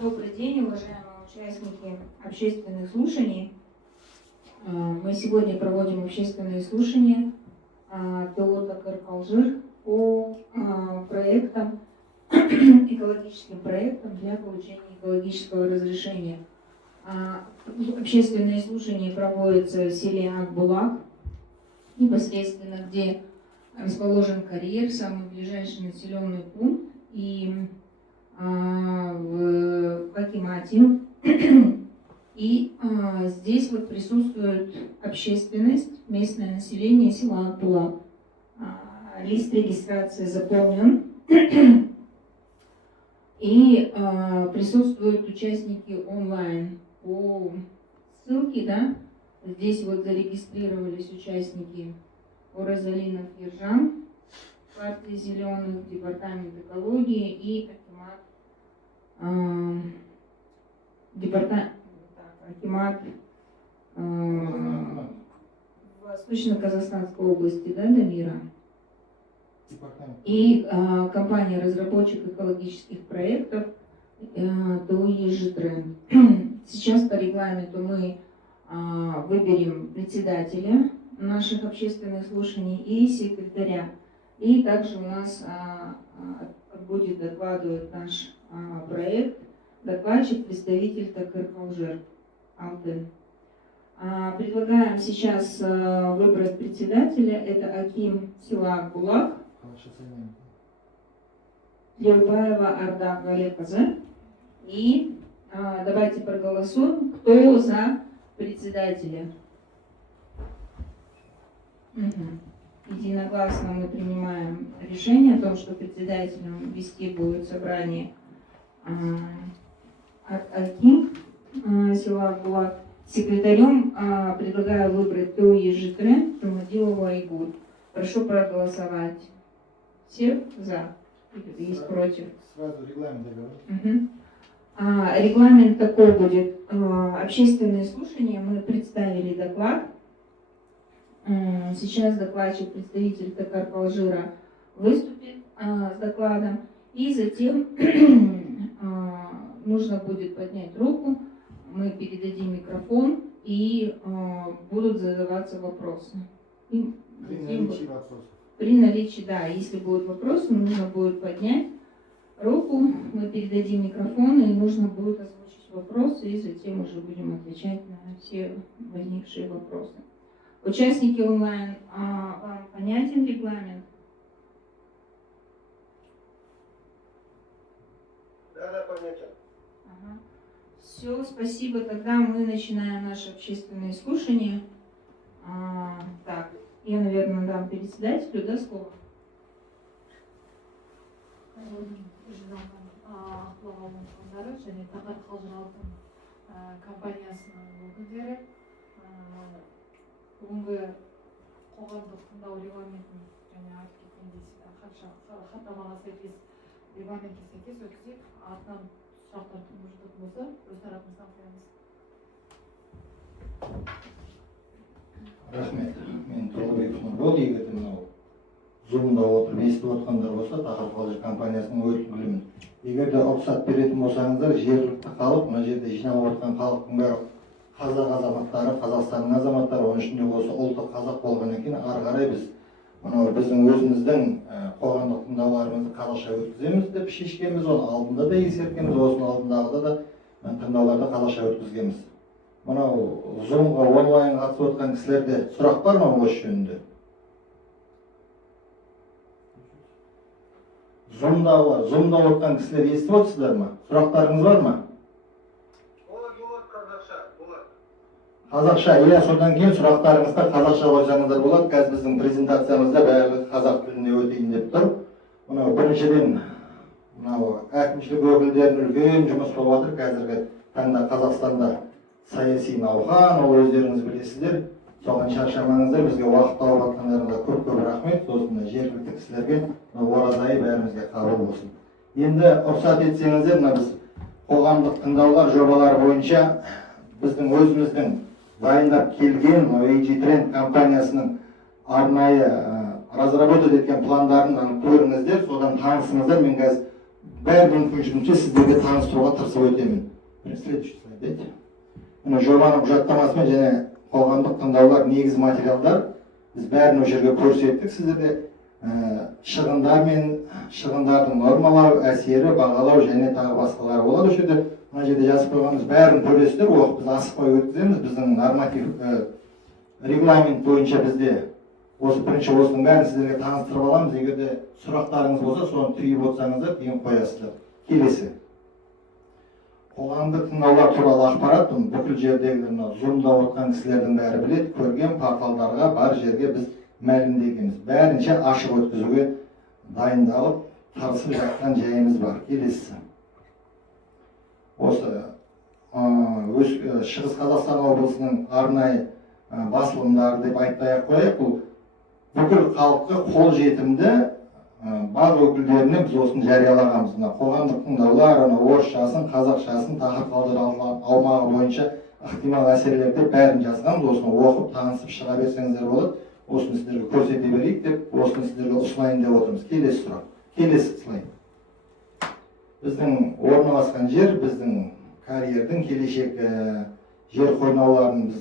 Добрый день, уважаемые участники общественных слушаний. Мы сегодня проводим общественные слушания ТО «Такыр Алжир» по проектам, экологическим проектам для получения экологического разрешения. Общественные слушания проводятся в селе Акбулак, непосредственно где расположен карьер, самый ближайший населенный пункт, и в Акимате. И здесь вот присутствует общественность, местное население села Акбулак. Лист регистрации заполнен. И присутствуют участники онлайн по ссылке, да. Здесь вот зарегистрировались участники Оразалинов Ержан, партия зеленых, департамент экологии и Акимат Восточно-Казахстанской области, да, Дамира? И компания разработчик экологических проектов ТО «Ежитрен». Сейчас по регламенту мы выберем председателя наших общественных слушаний и секретаря. И также у нас будет докладывать наш проект докладчик, представитель Такыр Алжир Алтын. Предлагаем сейчас выбрать председателя. Это Аким села Акбулак Леубаева Ардак Галеказы. И давайте проголосуем, кто за председателя. Единогласно мы принимаем решение о том, что председателем вести будет собрание Аким села Акбулак. Секретарем предлагаю выбрать ТО «Ежитрен» Тумадилову Айгуль. Прошу проголосовать. Все за? Есть против? Сразу регламент договорим. Регламент такой будет. Общественные слушания. Мы представили доклад. Сейчас докладчик, представитель Такыр Алжира, выступит с докладом. И затем нужно будет поднять руку. Мы передадим микрофон и будут задаваться вопросы. И При наличии вопросов. При наличии, да, если будут вопросы, нужно будет поднять руку, мы передадим микрофон, и нужно будет озвучить вопросы, и затем уже будем отвечать на все возникшие вопросы. Участники онлайн, вам понятен регламент? Да, понятен. Ага. Все, спасибо. Тогда мы начинаем наши общественные слушания. Так, я, наверное, дам председателю, да, слово? және Такыр Алжир Алтын компаниясының өкілдері бүгінгі қоғамдық тыңдау регламентін және айтып кеткендей хаттамаға сәйкес регламентке сәйкес өткізейік. Артынан сұрақтар туындап жататын болса, өз тарапымыздан қоямыз. Рахмет. Мен Толыбек Нұрбол, егер мынау Zoom'да отырып естіп отқандар болса, Такыр Алжир компаниясының өкілімін. Егер де рұқсат беретін болсаңыздар, жергілікті халық, мына жерде жиналып отқан халықтың бәрі қазақ азаматтары, Қазақстанның азаматтары, оның ішінде осы ұлты қазақ болғаннан кейін ары қарай біз мынау біздің өзіміздің қоғамдық тыңдауларымызды қазақша өткіземіз деп шешкенбіз, оны алдында да ескерткенбіз, осының алдындағыда да тыңдауларды қазақша өткізгенбіз. Мынау Zoom'ға онлайн қатысып отқан кісілерде сұрақ бар ма осы жөнінде? Zoom'да отқан кісілер естіп отырсыздар ма? Сұрақтарыңыз бар ма? Қазақша, иә, содан кейін сұрақтарыңызды қазақша қойсаңыздар болады. Қазір біздің презентациямызда бәрі қазақ тіліне өтейін деп тұр. Мынау біріншіден мынау әкімшілік өкілдерінің үлкен жұмыс болып жатыр. Қазіргі таңда Қазақстанда саяси науқан, ол өздеріңіз білесіздер. Соған шаршамаңыздар, бізге уақыт тауып жатқандарыңызға көп рахмет. Сосын жергілікті кісілерге оразайы бәрімізге қабыл болсын. Енді рұқсат етсеңіздер, мына біз қоғамдық тыңдаулар жобалары бойынша біздің өзіміздің дайындап келген Ежитрен компаниясының арнайы разработать еткен пландарын көріңіздер, содан танысыңыздар. Мен қазір бәрі мүмкіншілігінше сіздерге таныстыруға тырысып өтемін. Следующий слайд дайте. Мына жобаның құжаттамасымен және қоғамдық тыңдаулар негізгі материалдар біз бәрін осы жерге көрсеттік. Сіздерде шығындар мен шығындардың нормалау, әсері, бағалау және тағы басқалары болады. Осы жерде мына жерде жазып қойғанымыз бәрін көресіздер. Оқып біз асықпай өткіземіз. Біздің норматив регламент бойынша бізде осы бірінші осының бәрін сіздерге таныстырып аламыз. Егер де сұрақтарыңыз болса, соны түйіп отырсаңыздар кейін қоясыздар. Келесі. Қоғамдық тыңдаулар туралы ақпарат бүкіл жердегі зумда отырған кісілердің бәрі біледі, көрген порталдарға бар жерге біз мәлімдегенбіз. Бәрінше ашық өткізуге дайындалып, тырысып жатқан жайымыз бар. Келесі. Осы Шығыс Қазақстан облысының арнайы басылымдары деп айтпай-ақ қояйық, бұл бүкіл халыққа қол жетімді бақ өкілдеріне біз осыны жариялағанбыз. Қоғамдық тыңдаулар, орысшасын, қазақшасын, тақырып аумағы бойынша ықтимал әсерлерді бәрін жазғанбыз. Осыны оқып, танысып шыға берсеңіздер болады. Осыны сіздерге көрсете берейік деп, осыны сіздерге ұсынайын деп отырмыз. Келесі сұрақ. Келесі слайд. Біздің орналасқан жер, біздің карьердің келешек жер қойнауларын біз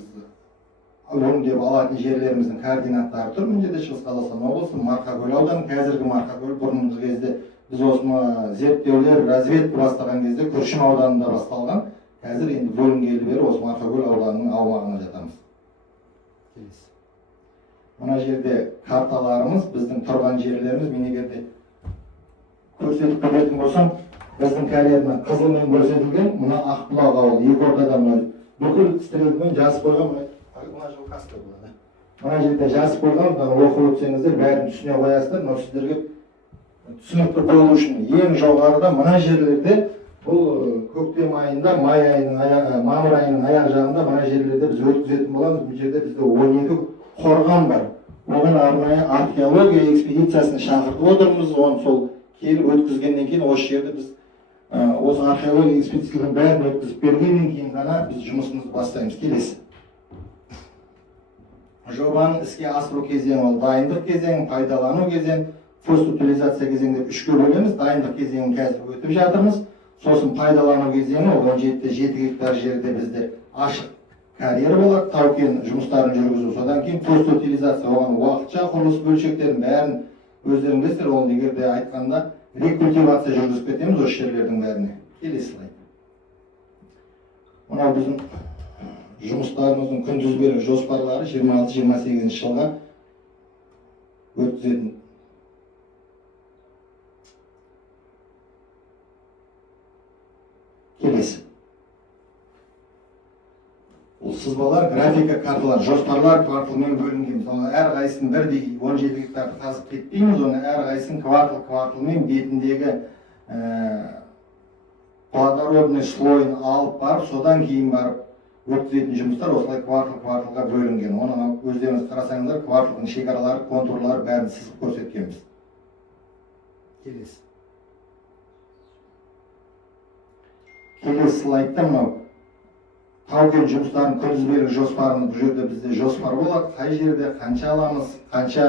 өңдеп алатын жерлеріміздің координаттары тұр. Мына жерде Шығыс Қазақстан облысы, Марқакөл ауданы, қазіргі Марқакөл, бұрынғы кезде біз осыны зерттеулер, разведка бастаған кезде Күршім ауданында басталған. Қазір енді бөлінгелі бері осы Марқакөл ауданының аумағына жатамыз. Мына жерде карталарымыз, біздің тұрған жерлеріміз, мен егерде көрсетіп беретін болсам, біздің карьермен қызылмен көрсетілген, мына Ақбұлақ ауылы, екі ортада бүкіл стрелкімен жазып қойған. Мына жерде жазып қойған, оқып өтсеңіздер бәрін түсіне қоясыздар. Но сіздерге түсінікті болу үшін ең жоғарыда мына жерлерде бұл көктем айында, мамыр айының аяқ жағында мына жерлерде біз өткізетін боламыз. Бұл жерде бізде 12 қорған бар. Оған арнайы археология экспедициясына шақыртып отырмыз. Оны сол келіп өткізгеннен кейін осы жерде біз осы археология экспедицияның бәрін өткізіп бергеннен кейін ғана біз жұмысымызды бастаймыз. Келесі. Жобаның іске асыру кезеңі ол дайындық кезеңі, пайдалану кезеңі, постутилизация кезеңі деп үшке бөлеміз. Дайындық кезеңін қазір өтіп жатырмыз. Сосын пайдалану кезеңі ол 17,7 гектар жерде бізде ашық карьер болады, тау-кен жұмыстарын жүргізу. Содан кейін постутилизация, оған уақытша құрылыс бөлшектерін бәрін өздерің білесіздер. Ол егерде айтқанда рекультивация жүргізіп кетеміз осы жерлердің бәріне. Келесі слайд. Мынау біздің жұмыстарымыздың күнтізбелік жоспарлары 26-28 жылға өткізетін. Келесі. Бұл сызбалар, графика карталар, жоспарлар кварталмен бөлінген. Әр қайсысын бірдей 17 гектарды қазып кетпейміз. Оны әр қайсысын кварталмен бетіндегі плодородный слойын алып барып, содан кейін барып өткізетін жұмыстар осылай кварталға бөлінген. Оны өздеріңіз қарасаңыздар, кварталдың шекаралары, контурлары бәрін сызып көрсеткенбіз. Келесі. Келесі слайдта мынау тау-кен жұмыстарын күнтізбелік жоспарының бұл жерде бізде жоспар болады. Қай жерде қанша аламыз, қанша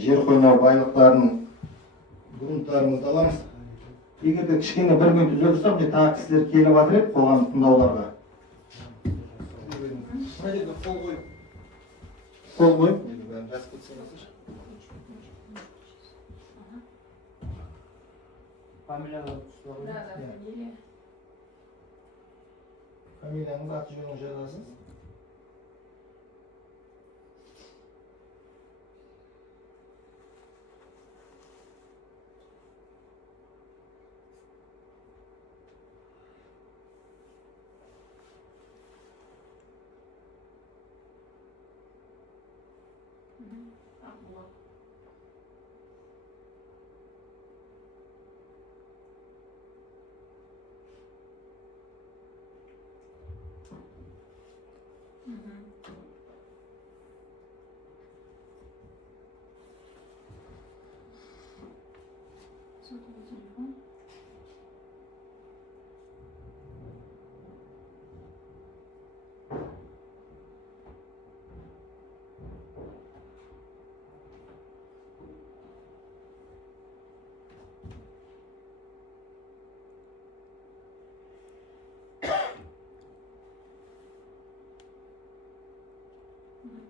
жер қойнау байлықтарын, грунттарымызды аламыз. Егер де кішкене бір минут үзіліп тағы кісілер келіп жатыр еді қоғамдық тыңдауларға. Қол қойып, жазып кетсеңіздер. Фамилияңыз, аты жөніңізді жазасыз.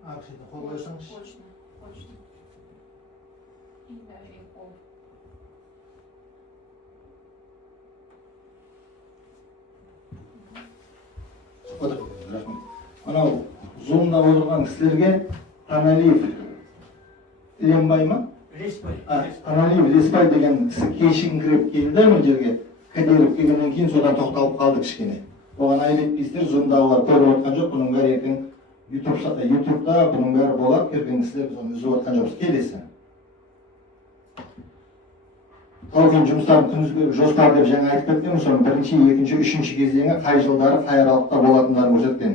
Акшені қол қойсаңызшы. Почта. Имя и пол. Отыр. Рахмет. Анау зумда отырған кісілерге Таналиев Ленбай ма? Леспай. Таналиев Леспай деген кісі кешігін кіріп келді мына жерге. Кадиров келгеннен кейін содан тоқталып қалды кішкене. Оған айып етпейсіздер, зумдағылар көріп отқан жоқ, бұның бәрі ертең ютубта бұның бәрі болады, келген кісілер біз оны үзіп отқан жоқпыз. Келесі. Талқылау жұмыстарын күндізгі жоспар деп жаңа айтып кеттім, соның бірінші, екінші, үшінші кезеңі қай жылдары қай аралықта болатындарын көрсеткен.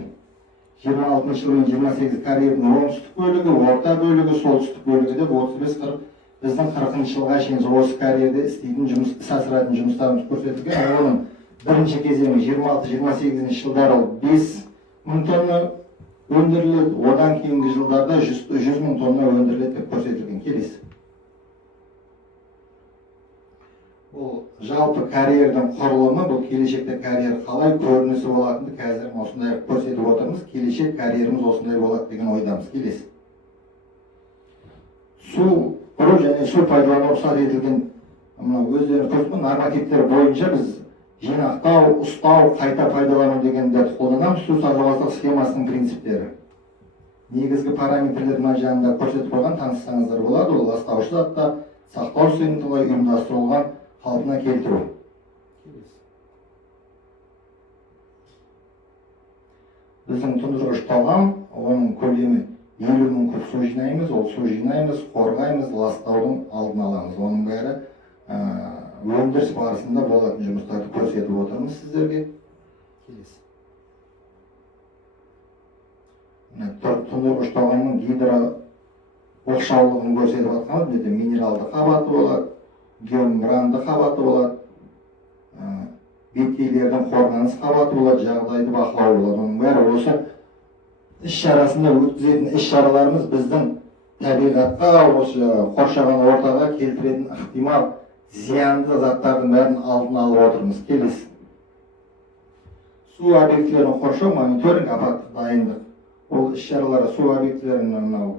26 жыл мен 28 карьердің оңтүстік бөлігі, орта бөлігі, солтүстік бөлігі деп 35-40 біздің 40 жылға шейін осы карьерде істейтін жұмыс, іс асыратын жұмыстарымыз көрсетілген. Оның бірінші кезеңі 26-28 жылдары 5.000 тонна өндіріледі, одан кейінгі жылдарда 100.000 тонна өндіріледі деп көрсетілген. Келесі. Бұл жалпы карьердің құрылымы, бұл келешекте карьер қалай көрінісі болатынды қазір осындай көрсетіп отырмыз. Келешек карьеріміз осындай болады деген ойдамыз. Келесі. Су бұру және су пайдалану рұқсат етілген өздеріңіз көрсеткен нормативтер бойынша біз жинақтау, ұстау, қайта пайдалану дегендерді қолданамыз. Су сағаластық схемасының принциптері. Негізгі параметрлер мына жағында көрсетіп қойған, таныссаңыздар болады. Ол ластаушы затта сақтау сыйымдылығы ұйымдастырылған қалпына келтіру. Біздің тұндырғыш талғам, оның көлемі 50.000 куб су жинаймыз, ол су жинаймыз, қорғаймыз, ластаудың алдын аламыз. Оның бәрі өндіріс барысында болатын жұмыстарды көрсетіп отырмыз сіздерге. Келесі. Тұндырғыш талғамның гидро оқшаулығын көрсетіп жатқанымыз, минералды қабаты болады, геомембранды қабаты болады, беткейлердің қорғаныс қабаты болады, жағдайды бақылау болады. Оның бәрі осы іс-шарасында өткізетін іс-шараларымыз біздің табиғатқа, осы қоршаған ортаға келтіретін ықтимал зиянды заттардың бәрін алдын алып отырмыз. Келесі. Су объектілерін қоршау, мониторинг, апаттық дайындық. Ол іс-шаралар су объектілерінің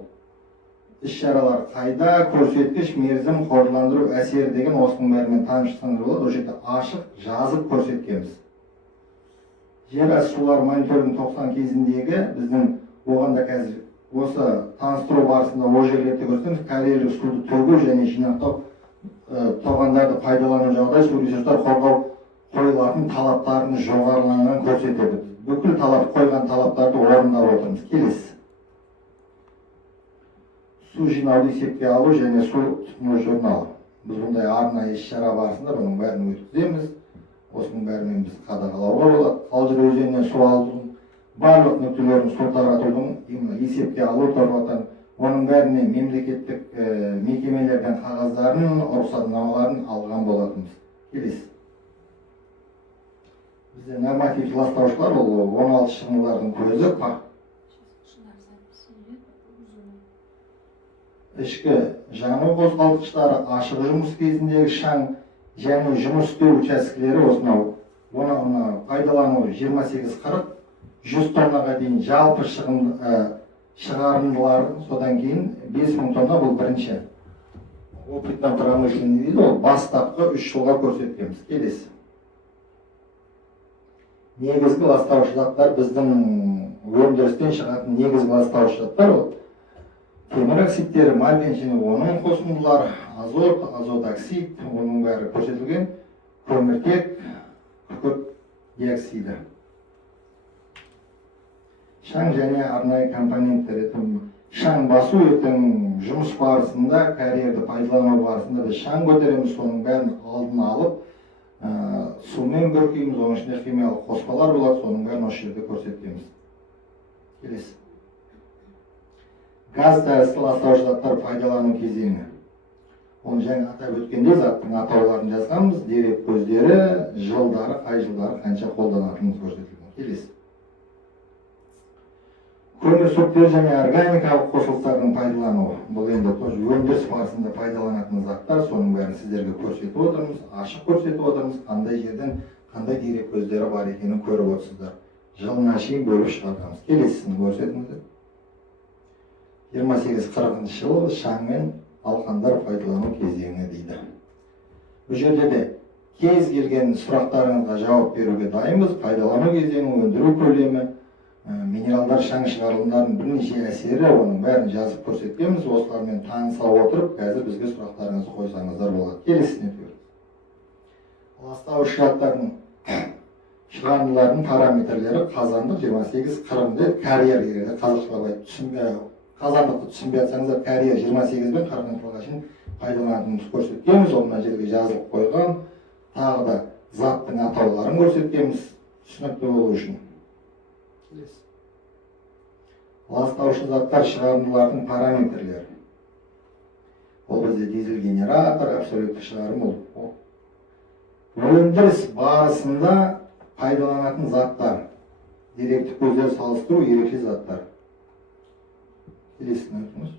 іс-шаралар қайда, көрсеткіш, мерзім, қоржыландыру, әсер деген осының бәрімен танышсаңыз болады. Ол жерде ашық, жазып көрсеткенбіз. Жер асты сулар мониторинг 90 кезіндегі біздің оғанда қазір осы таныстыру барысында ол жерлерде көрсетеміз. Карьерлік суды төгу және жинақтау тоғандарды пайдалану жағдай су ресурстар қорғау қойылатын талаптардың жоғарыланғанын көрсетеді. Бүкіл қойған талаптарды орындап отырмыз. Келесі. Су жинауды есепке алу және су тұтыну журналы. Біз бұндай арнайы іс-шара барысында бұның бәрін өткіземіз. Осының бәрімен біз қадағалауға болады. Қалжыр өзенінен су алудың барлық нүктелерін су таратудың есепке алу тұрғатан оның бәріне мемлекеттік мекемелерден қағаздарын, рұқсатнамаларын алған болатынбыз. Келесі. Бізде норматив ластаушылар ол 16 шығынылардың көзі. Ішкі жану қозғалтқыштары, ашық жұмыс кезіндегі шаң және жұмыс істеу учаскелері осынау пайдалану 28-40, 100 тоннаға дейін жалпы шығарындылар, содан кейін 5.000 тонна бұл бірінші. Опытно промышленный дейді, ол бастапқы 3 жылға көрсеткенбіз. Келесі. Негізгі ластаушы заттар біздің өндірістен шығатын негізгі ластаушы заттар ол темір оксидтері, марганец және оның қосындылары, азот, азот оксид, оның бәрі көрсетілген, көміртек, күкірт диоксиді. Шаң және арнайы компоненттер, шаң басу жұмыс барысында, карьерді пайдалану барысында біз шаң көтереміз, соның бәрін алдын алып, сумен бүркейміз, оның ішінде химиялық қоспалар болады, соның бәрін осы жерде көрсетеміз. Келесі. Газ тәрізді ластаушы заттар пайдалану кезеңі. Оны жаңа атап өткенде заттың атауларын жазғанбыз, дерек көздері, жылдары, қай жылдары қанша қолданатынымыз көрсетілген. Келесі. Көмірсутектер және органикалық қосылыстардың пайдалануы. Бұл енді өндіріс барысында пайдаланатын заттар, соның бәрін сіздерге көрсетіп отырмыз, ашық көрсетіп отырмыз, қандай жерден қандай дерек көздері бар екенін көріп отырсыздар. Жылына шейін бөліп шығарамыз. Келесісін көрсетіңіздер. 28-40 жыл шаң мен алқандар пайдалану кезеңі дейді. Бұл жерде де кез келген сұрақтарыңызға жауап беруге дайынбыз. Пайдалану кезеңі, өндіру көлемі, минералдар шаң шығарылымдарының бірнеше әсері, оның бәрін жазып көрсеткенбіз. Осылармен таныса отырып, қазір бізге сұрақтарыңызды қойсаңыздар болады. Келесіне көріңіз. Ластауыш заттардың шығарындылардың параметрлері қазандық 28-40 карьер егерде қазақшалап қазандықты түсінбей жатсаңыздар, карьер 28 бен 40 метрға шейін пайдаланатынымызды көрсеткенбіз. Ол мына жерге жазылып қойған. Тағы да заттың атауларын көрсеткенбіз, түсінікті болу үшін. Ластаушы заттар шығарындылардың параметрлері. Ол бізде дизель генератор, абсолютті шығарым ол. Өндіріс барысында пайдаланатын заттар, деректі көздер салыстыру ерекше заттар. Келесін өтіңіз.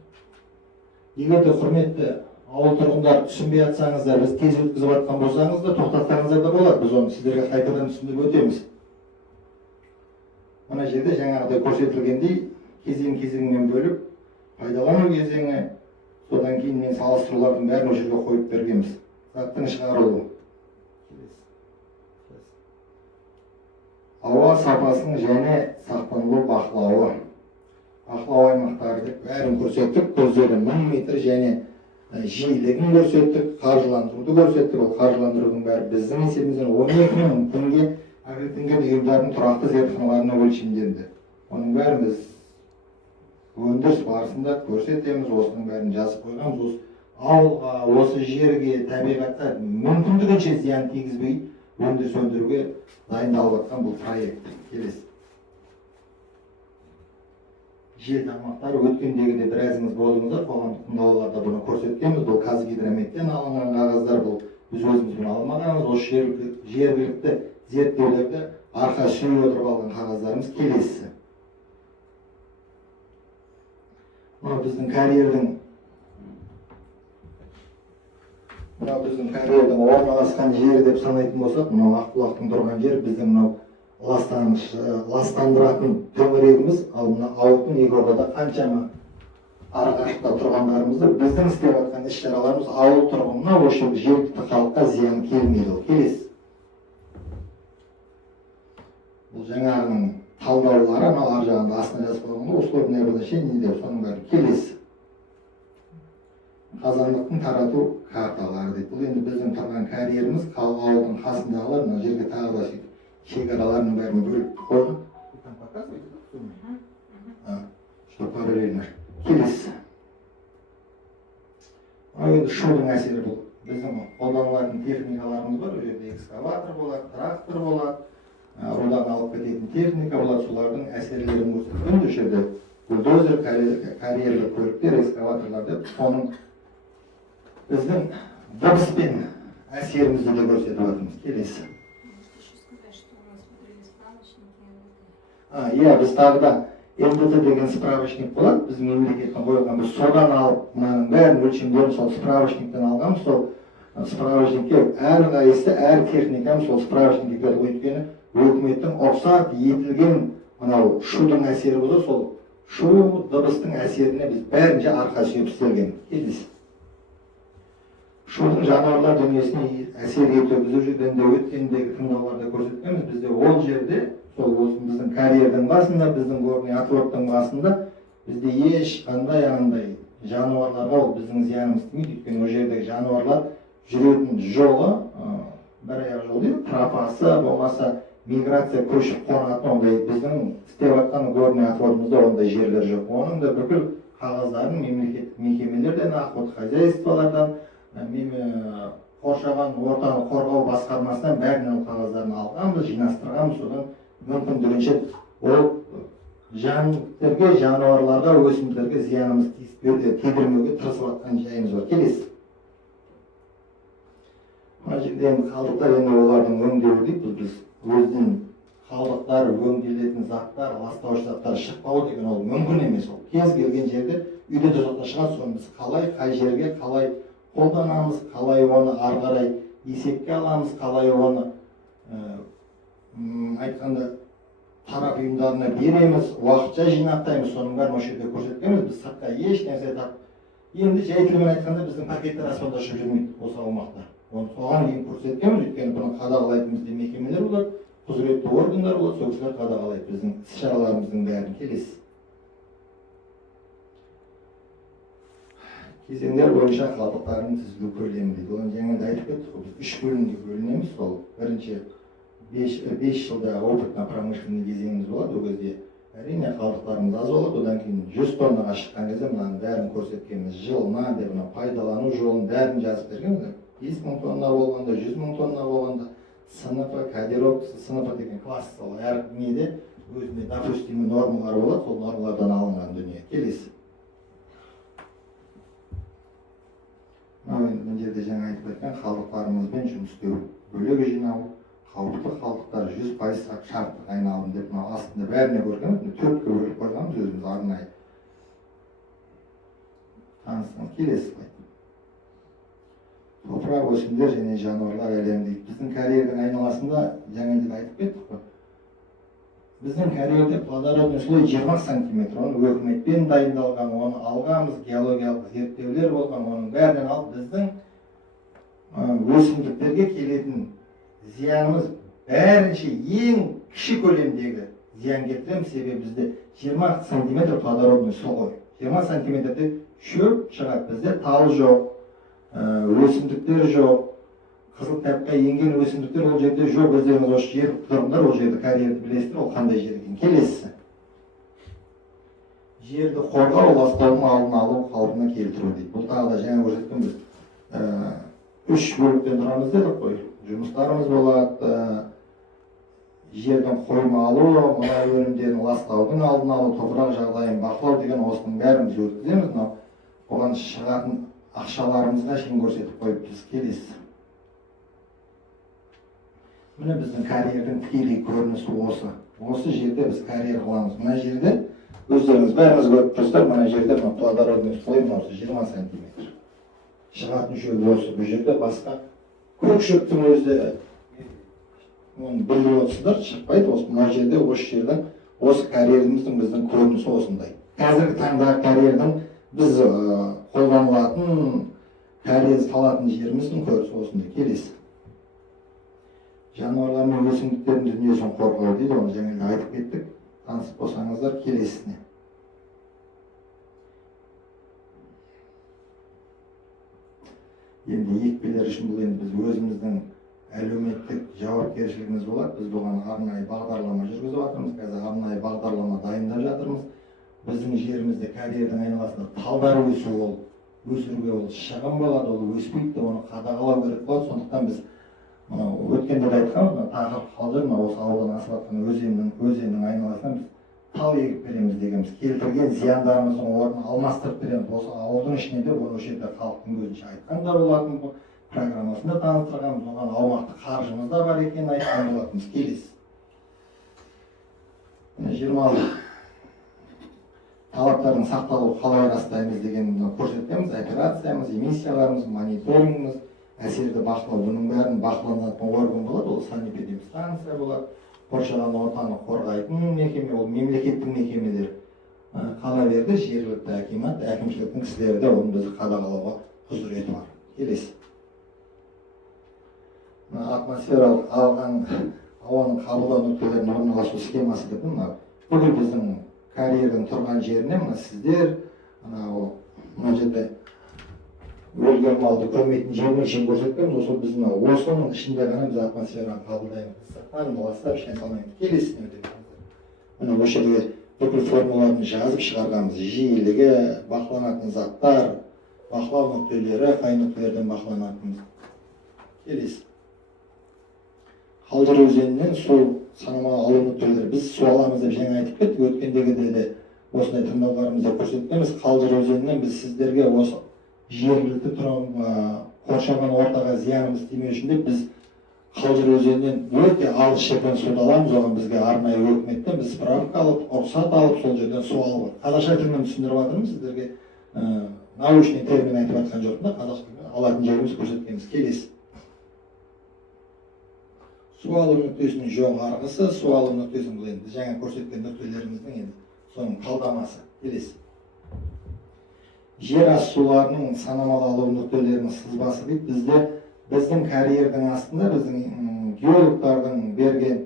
Егер де құрметті ауыл тұрғындар түсінбей жатсаңыздар, біз тез өткізіп жатқан болсаңыз да тоқтатсаңыздар да болады. Біз оны сіздерге қайтадан түсіндіріп өтеміз. Мына жерде жаңағыдай көрсетілгендей кезең-кезеңмен бөліп, пайдалану кезеңі, содан кейін мен салыстырулардың бәрін ол жерге қойып бергенбіз. Заттың шығарылуы. Ауа сапасының және сақтанылу бақылауы. Бақылау аймақтары деп бәрін көрсеттік. Көздері 1000 метр және жиілігін көрсеттік, қаржыландыруды көрсеттік. Ол қаржыландырудың бәрі біздің есебімізден 12 000 теңге аккредиттелген ұйымдардың тұрақты зертханаларына өлшемделді. Оның бәрін біз өндіріс барысында көрсетеміз. Осының бәрін жазып қойғанбыз. Ауылға, осы жерге, табиғатқа мүмкіндігінше зиян тигізбей өндіріс өндіруге дайындалып жатқан бұл проект. Келесі. Жел тармақтары өткендегіде біразыңыз болдыңыздар, қоғамдық тыңдауларда бұны көрсеткенбіз. Бұл Қазгидрометтен алынған қағаздар, бұл біз өзіміз бұны алмағанбыз. Осы жергілікті зерттеулерді арқа сүйеп отырып алған қағаздарымыз. Келесі. Мынау біздің карьердің орналасқан жері деп санайтын болсақ, мынау Ақбұлақтың тұрған жері біздің мынау ластандыратын төңірегіміз. Ал мына ауылдың екі ортада қаншама арақашықта тұрғандарымызды біздің істеп жатқан іс-шараларымыз ауыл тұрғынына, осы жергілікті халыққа зиян келмейді. Келесі. Бұл жаңағының талдаулары, мынау ар жағында астына жазып қойған, осылар нәрбірдеше не деп соның бәрі. Келесі. Қазандықтың тарату карталары дейді. Бұл енді біздің тұрған карьеріміз, ауылдың қасындағылар, мына жерге тағы да шекараларының бәрін бөліп қойған. Что параллельно. Келесі. Енді шудың әсері бұл. Біздің қолданылатын техникаларымыз бар. Ол жерде экскаватор болады, трактор болады, рудан алып кететін техника болады. Солардың әсерлерін көрсеткен. Ол жерде бульдозер, карьерлі көліктер, экскаваторлар деп соның біздің дыбыспен әсерімізді де көрсетіп жатырмыз. Келесі. Біз тағы да МДТ деген справочник болады. Біздің мемлекеттен қойылған, біз содан алып, мынаның бәрін өлшемдерін сол справочниктен алғанбыз. Сол справочникке әрқайсысы, әр техникамыз сол справочникке кіреді. Өйткені өкіметтің рұқсат етілген мынау шудың әсері болса, сол шу дыбыстың әсеріне біз бәрінше арқа сүйеп істелген. Келесі. Шудың жануарлар дүниесіне әсер ету біз ол жерден де өткендегі тыңдауларда көрсеткенбіз. Бізде ол жерде, сол біздің карьердің басында, біздің горный отводтың басында бізде ешқандай анандай жануарларға ол біздің зиянымыз тимейді. Өйткені ол жердегі жануарлар жүретін жолы, бір аяқ жол дейді, тропасы болмаса миграция көшіп қонатын ондай біздің істеп жатқан горный отводымызда ондай жерлер жоқ. Оның да бүкіл қағаздарын мемлекеттік мекемелерден, охот хозяйстволардан, қоршаған ортаны қорғау басқармасынан бәрінен қағаздарын алғанбыз, жинастырғанбыз. Содан мүмкіндігінше ол жәндіктерге, жануарларға, өсімдіктерге зиянымыз тидірмеуге тырысып жатқан жайымыз бар. Келесі. Мына жерде енді қалдықтар, енді олардың өңдеуі дейді. Біз өзінің қалдықтар, өңделетін заттар, ластаушы заттар шықпауы деген ол мүмкін емес. Ол кез келген жерде үйде де жоқта шығады. Соны біз қалай, қай жерге, қалай қолданамыз, қалай оны ары қарай есепке аламыз, қалай оны айтқанда тарап ұйымдарына береміз, уақытша жинақтаймыз, соның бәрін осы жерде көрсеткенбіз. Біз сыртқа еш нәрсе тартып, енді жай тілмен айтқанда біздің пакеттер аспанда ұшып жүрмейді осы аумақта. Оны соған дейін көрсеткенбіз, өйткені бұны қадағалайтын бізде мекемелер болады, құзыретті органдар болады, сол кісілер қадағалайды біздің іс-шараларымыздың бәрін. Келесі. Кезеңдер бойынша қалдықтардың түзілу көлемі дейді. Оны жаңа айтып кеттік, біз 3 бөлімге бөлінеміз. Сол бірінші 5 жылда опытно-промышленный кезеңіміз болады. Ол кезде әрине қалдықтарымыз аз болады. Одан кейін 100 тоннаға шыққан кезде мынаның бәрін көрсеткенбіз. Жылына деп мына пайдалану жолын бәрін жазып бергенбіз. 50.000 тонна болғанда, 100.000 тонна болғанда, сыныбы, кодировкасы, сыныбы деген класс сол әр неде өзінде допустимый нормалар болады. Сол нормалардан алынған дүние. Келесі. Мына жерде жаңа айтып кеткен қалдықтарымызбен жұмыс істеу, бөлек жинау, қауіпті қалдықтар 100% шарттық айналым деп мына астында бәріне көргенбіз, 4-ке бөліп қойғанбыз өзіміз арнайы. Танысыңыз. Келесі слайд. Топырақ, өсімдер және жануарлар әлемі дейді. Біздің карьердің айналасында жаңа айтып кеттік қой. Біздің карьерде плодородный слой 20 сантиметр, оны өкіметпен дайындалған, оны алғанбыз, геологиялық зерттеулер болған, оның бәрінен алып біздің өсімдіктерге келетін зиянымыз бәрінше ең кіші көлемдегі зиян келтіреміз, себебі бізде 20 сантиметр плодородный слой. 20 сантиметрде шөп шығады, бізде тал жоқ, өсімдіктер жоқ. Қызыл кітапқа енген өсімдіктер ол жерде жоқ. Өздеріңіз осы жер тұрғындар ол жерді карьерді білесіздер, ол қандай жер екен. Келесі. Жерді қорғау, ластаудың алдын алу, қалпына келтіру дейді. Бұл тағы да жаңа көрсеткен біз 3 бөліктен тұрамыз дедік қой. Жұмыстарымыз болады, жердің қойма алу, мұнай өнімдерін ластаудың алдын алу, топырақ жағдайын бақылау деген осының бәрін біз өткіземіз. Оған шығатын ақшаларымызға шейін көрсетіп қойып біз. Келесі. Міне біздің карьердің тікелей көрінісі осы. Осы жерде біз карьер қыламыз. Мына жерде өздеріңіз бәріңіз көріп тұрсыздар, мына жерде плодородный слой 20 сантиметр. Шығатын шөп осы. Бұл жерде басқа көк шөптің өзі оны біліп отырсыздар, шықпайды. Осы мына жерде осы жердің осы карьеріміздің біздің көрінісі осындай. Қазіргі таңда карьердің біз қолданылатын карьер салатын жеріміздің көрінісі осындай. Келесі. Жануарлар мен өсімдіктердің дүниесін қорғау дейді, оны жаңа айтып кеттік. Танысып болсаңыздар. Келесіне. Енді екпелер үшін бұл енді біз өзіміздің әлеуметтік жауапкершілігіміз болады. Біз бұған арнайы бағдарлама жүргізіп жатырмыз. Қазір арнайы бағдарлама дайындап жатырмыз. Біздің жерімізде карьердің айналасында талдар өсу, ол өсіруге ол шығын болады, ол өспейді, оны қадағалау керек болады. Сондықтан біз өткенде де айтқанбыз, тақырып қалды, осы ауылдан асып жатқан өзеннің айналасынан біз тал егіп береміз дегенбіз. Келтірген зияндарымыздың орнын алмастырып береміз. Осы ауылдың ішінде де осы жерде халықтың өзінше айтқан да болатын, бұл программасында таныстырғанбыз, оған аумақтық қаржымыз да бар екенін айтқан болатынбыз. Келесі. 20 талаптардың сақталуы қалай растаймыз дегенді көрсеткенбіз. Операциямыз, эмиссияларымыз, мониторингіміз, әсерді бақылау, бұның бәрін бақыланатын орган болады, ол санэпидемстанция болады, қоршаған ортаны қорғайтын мекеме, ол мемлекеттің мекемелер. Қала берді, жергілікті акимат, әкімшіліктің кісілері де оны бізді қадағалауға құзыреті бар. Келесі. Атмосфералық алған ауаның қабылдау нүктелерінің орналасу схемасы деп бұл біздің карьердің тұрған жеріне сіздер мына жерде өлген малды көрмейтін жермен шен көрсеткенбіз. Осы біздің осының ішінде ғана біз атмосфераны қабылдаймыз. Сырттан ластап ішіне салмаймыз. Келесіне өтеміз. Мына осы жерге бүкіл формулаларын жазып шығарғанбыз. Жиілігі, бақыланатын заттар, бақылау нүктелері, қай нүктелерден бақыланатынымыз. Келесі. Қалдыр өзенінен су санамалы алу нүктелері. Біз су аламыз деп жаңа айтып кеттік. Өткендегі де осындай тыңдауларымызда көрсеткенбіз. Қалдыр өзенінен біз сіздерге осы жергілікті қоршаған ортаға зиянымыз тимеу үшін деп біз Қалдыр өзенінен өте алыс жерден суды аламыз. Оған бізге арнайы өкіметтен біз справка алып, рұқсат алып, сол жерден су алып. Қазақша тілмен түсіндіріп жатырмыз сіздерге. Научный термин айтып жатқан жоқпын да, қазақша алатын жеріміз көрсеткенбіз. Келесі. Су алу нүктесінің жоғарғысы, су алу нүктесінің бұл енді жаңа көрсеткен нүктелеріміздің енді соның талдамасы. Келесі. Жер асты суларының санамалы алу нүктелерінің сызбасы дейді. Біздің карьердің астында біздің геологтардың берген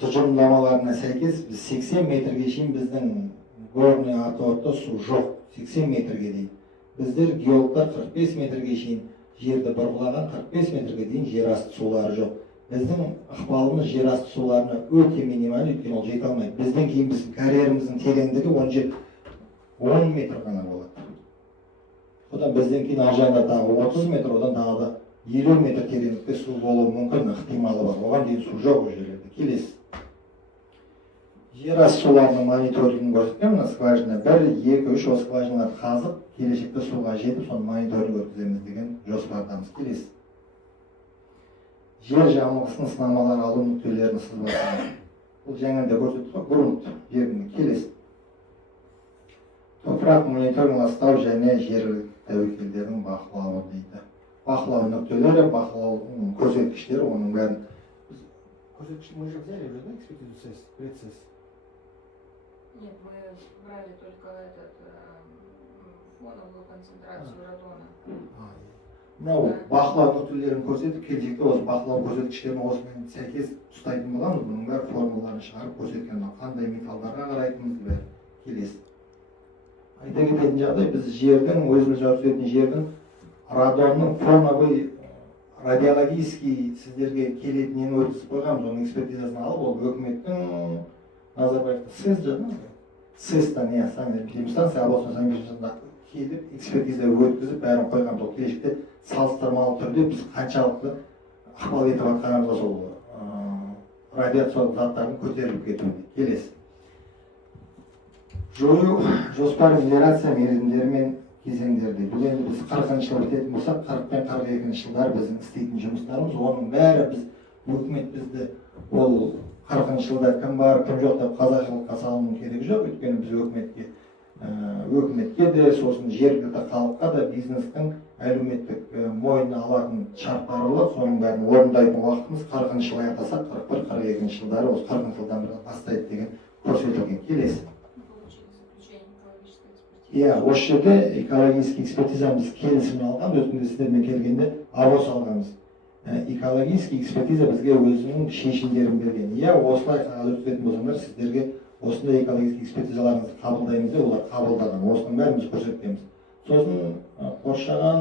тұжырымдамаларына сәйкес біз 80 метрге шейін біздің горный атыорта су жоқ. 80 метрге дейін. Біздер геологтар 45 метрге шейін жерді бұрғылаған, 45 метрге дейін жер асты сулары жоқ. Біздің ықпалымыз жер асты суларына өте минималды, өйткені ол жете алмайды. Бізден кейін біздің карьеріміздің тереңдігі 10 метр ғана болады. Одан бізден кейін аржағында тағы 30 метр, одан тағы да 50 метр тереңдікте су болуы мүмкін, ықтималы бар. Оған дейін су жоқ ол жерлерде. Келесі. Жер асты суларының мониторингін көрсеткен, мына скважина 1, 2, 3 осы скважиналарды қазып, келешекте суға жетіп, соны мониторинг өткіземіз деген жоспардамыз. Келесі. Жер жамылғысының сынамалар алу нүктелерінің сызбасы. Бұл жаңағыда көрсеттік қой, грунт жердің. Келесі. Топырақ мониторинг ластау және жергілікті тәуекелдердің бақылауы дейді. Бақылау нүктелері, бақылау көрсеткіштері, оның бәрін көрсеткішті мы же взяли уже, да, экспертизу предсесс? Нет, мы брали только фоновую концентрацию радона. Мынау бақылау нүктелерін көрсетіп, келешекте осы бақылау көрсеткіштерін осымен сәйкес ұстайтын боламыз. Бұның бәрі формулаларын шығарып көрсеткен, қандай металдарға қарайтынымыз бәрі. Келесі. Айта кететін жағдай, біз жердің, өзіміз жауап беретін жердің радонның фоновый радиологический сіздерге келетінен өткізіп қойғанбыз. Оның экспертизасын алып, ол өкіметтің Назарбаевта СЭС жадыңыз ба? СЭС-тан, станция областной санэпидстанциясында келіп, экспертиза өткізіп, бәрін қойғанбыз. Ол келешекте салыстырмалы түрде біз қаншалықты ықпал етіп жатқанымызға сол радиациялық заттардың көтеріліп кетуіне. Келесі. Жою жоспар мелиорация мерзімдері мен кезеңдерде. Бұл енді біз 40-шы жылы бітетін болсақ, 40 пен 42-ші жылдар біздің істейтін жұмыстарымыз. Оның бәрі біз өкімет бізді ол 40-шы жылда кім бар, кім жоқ деп қазақшылыққа салуының керегі жоқ. Өйткені біз өкіметке де, сосын жергілікті халыққа да бизнестің әлеуметтік мойнына алатын шарттары болады. Соның бәрін орындайтын уақытымыз 40-шы жылы аяқтасақ, 41-42-ші жылдары осы 40-шы жылдан бастайды деген көрсетілген. Келесі. Иә, осы жерде экологический экспертизамыз келісімін алған, өткенде сіздермен келгенде АВОС алғанбыз. Экологический экспертиза бізге өзінің шешімдерін берген. Иә, осылай қағаз өткізетін болсаңдар, сіздерге осындай экологический экспертизаларыңызды қабылдаймыз деп, олар қабылдаған. Осының бәрін біз көрсеткенбіз. Сосын қоршаған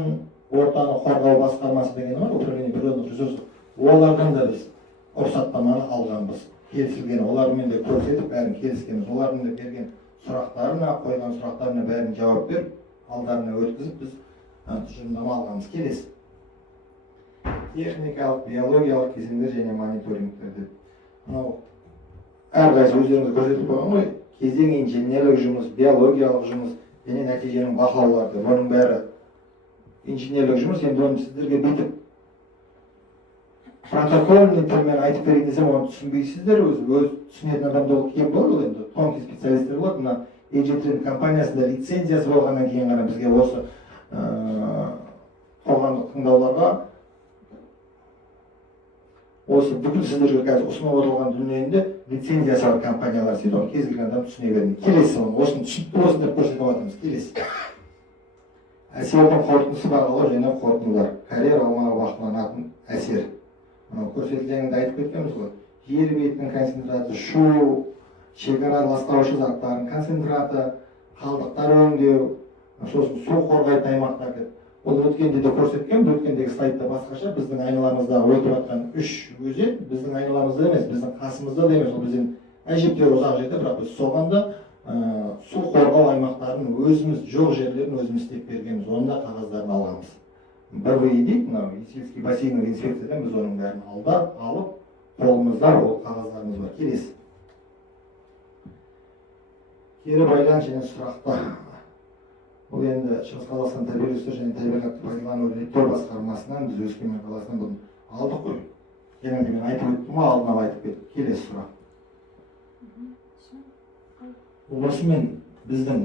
ортаны қорғау басқармасы деген бар, управление природных ресурсов. Олардан да біз рұқсаттаманы алғанбыз. Келісілген, олармен де көрсетіп, бәрін келіскенбіз. Олардың да берген сұрақтарына, қойған сұрақтарына бәрін жауап беріп, алдарына өткізіп, біз тұжырымдама алғанбыз. Келесі. Техникалық, биологиялық кезеңдер және мониторингтер деп. Мынау әрқайсы өздеріңіз көрсетіп қойған ғой, кезең инженерлік жұмыс, биологиялық жұмыс және нәтиженің бақылаулары деп. Оның бәрі инженерлік жұмыс. Енді оны сіздерге бүйтіп протокольный тілмен айтып берейін десем, оны түсінбейсіздер. Өз түсінетін адамда ол кем болады, енді тонкий специалисттер болады. Мына EG-Trend компаниясында лицензиясы болғаннан кейін ғана бізге осы қоғамдық тыңдауларға осы бүкіл сіздерге қазір ұсынып отырылған дүниеде лицензиясы бар компаниялар сөйтіп, оны кез келген адам түсіне бермейді. Келесі, осыны түсінікті болсын деп көрсетіп жатырмыз. Келесі. Әсердің қорытындысы бағалау және қорытындылар. Карьер аумағы бақыланатын әсер. Көрсетілгенді айтып кеткенбіз ғой. Жер бетінің концентраты, шу, шекара ластаушы заттардың концентраты, қалдықтар өңдеу, сосын су қорғайтын аймақтар деп. Ол өткенде де көрсеткен, өткендегі слайдта басқаша біздің айналамызда өтіп жатқан 3 өзен біздің айналамызда емес, біздің қасымызда да емес, ол бізден әжептәуір ұзақ жерде, бірақ біз соған да су қорғау аймақтарын өзіміз жоқ жерлерін өзіміз істеп бергенбіз, оның да қағаздарын алғанбыз. БВИ дейді, мынау Есілский бассейновый инспекциядан біз оның бәрін алып, қолымызда ол қағаздарымыз бар. Келесі. Кері байланыс және сұрақтар. Бұл енді Шығыс Қазақстан табиғи ресурстар және табиғатты пайдалану реттеу басқармасынан біз Өскемен қаласынан бұны алдық қой. Жаңағыда мен айтып өттім, алдын ала айтып кеттім. Келесі сұрақ. Осымен біздің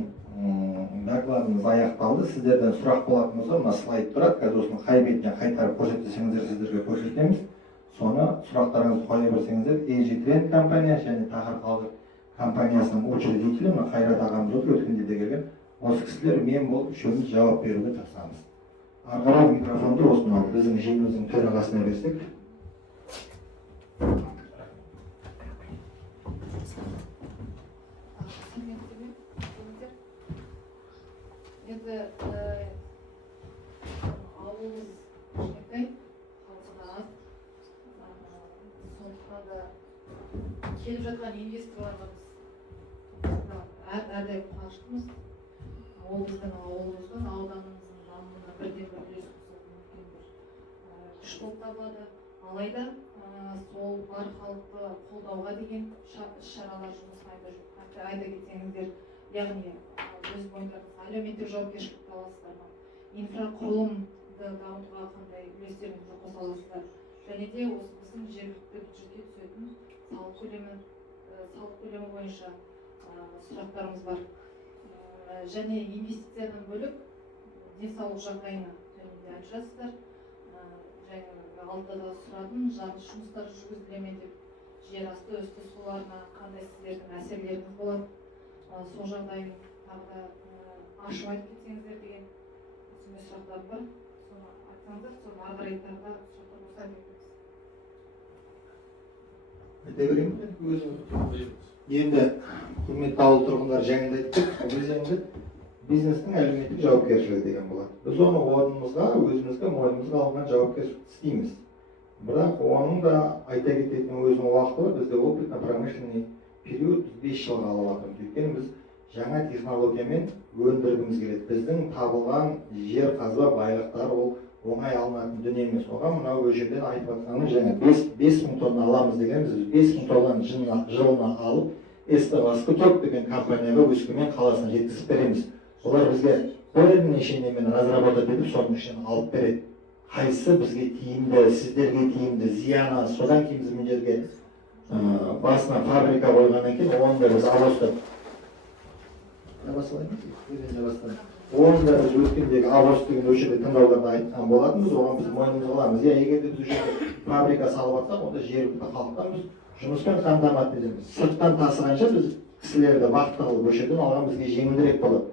докладымыз аяқталды. Сіздерден сұрақ болатын болса, мына слайд тұрады. Қазір осыны қай бетіне қайтарып көрсетсеңіздер сіздерге көрсетеміз. Соны сұрақтарыңызды қоя берсеңіздер, AG Trend компаниясы және Тахыр Қалдық компаниясының учредителі мына Қайрат ағамыз отыр, өткенде де келген. Осы кісілер мен болып үшеуміз жауап беруге тырысамыз. Ары қарай микрофонды осы мынау біздің жеңіміздің төрағасына берсек. Енді ауылымыз кішкентай, халқы да аз. Сондықтан да келіп жатқан инвесторларға біз әрдайым қуаныштымыз. Ол біздің ауылымыздың, ауданымыздың дамуына бірден бір үлес қосатын үлкен бір күш болып табылады. Алайда сол бар халықты қолдауға деген іс-шаралар жұмысын айта кетсеңіздер, яғни өз бойындағы әлеуметтік жауапкершілікті аласыздар ма, инфрақұрылымды дамытуға қандай үлестеріңізді қоса аласыздар, және де осы біздің жергілікті бюджетке түсетін салық көлемі бойынша сұрақтарымыз бар. Және инвестициядан бөлек денсаулық жағдайына және де айтып жатсыздар. Және алдыда да сұрадым, жарылыс жұмыстары жүргізіле ме деп, жер асты үсті суларына қандай сіздердің әсерлеріңіз болады, сол жағдайын тағы да ашып айтып кетсеңіздер деген осындай сұрақтарым бар. Соны айтсаңыздар, соны ары қарай тағы да сұрақтар болса Айта берейін бе? Енді құрметті ауыл тұрғындар жаңында айттық, біз енді бизнестің әлеуметтік жауапкершілігі деген болады. Біз оны орнымызға, өзімізге, мойнымызға алған жауапкершілікті істейміз. Бірақ оның да айта кететін өзінің уақыты бар. Бізде опытно-промышленный период 5 жылға алып жатырмыз. Өйткені біз жаңа технологиямен өндіргіміз келеді. Біздің табылған жер қазба байлықтар ол оңай алынатын дүние емес. Оған мынау жерден айтып жатқанымыз жаңа 5000 тонна аламыз дегеніміз, 5000 тоннаны жылына алып СТ-Воскоток деген компанияға Өскемен қаласына жеткізіп береміз. Олар бізге бірнеше немен разработать етіп, соның ішінен алып береді. Қайсысы бізге тиімді, сіздерге тиімді, зияны, содан кейін біз мендерге басына фабрика қойғаннан кейін оны да біз авостап. Оны да біз өткендегі авост деген осы жерде тыңдауларда айтқан болатынбыз, оған біз мойнымызға аламыз. Егер де біз фабрика салып жатсақ, онда жергілікті халықтан біз жұмыспен қамтамасыз етеміз. Сырттан тасығанша біз кісілерді вақытты қылып осы жерден алған бізге жеңілдірек болады.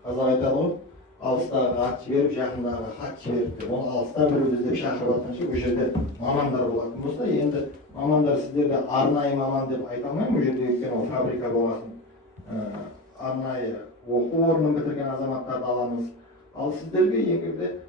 Қазақ айтады ғой, алыстағы ат жіберіп, жақындағы хат жіберіп деп. Оны алыстан біреуді іздеп шақырып жатқанша бұл жерде мамандар болатын болса, енді мамандар сіздерді арнайы маман деп айта алмаймын, бұл жерде өйткені ол фабрика болатын. Арнайы оқу орнын бітірген азаматтарды аламыз. Ал сіздерге егерде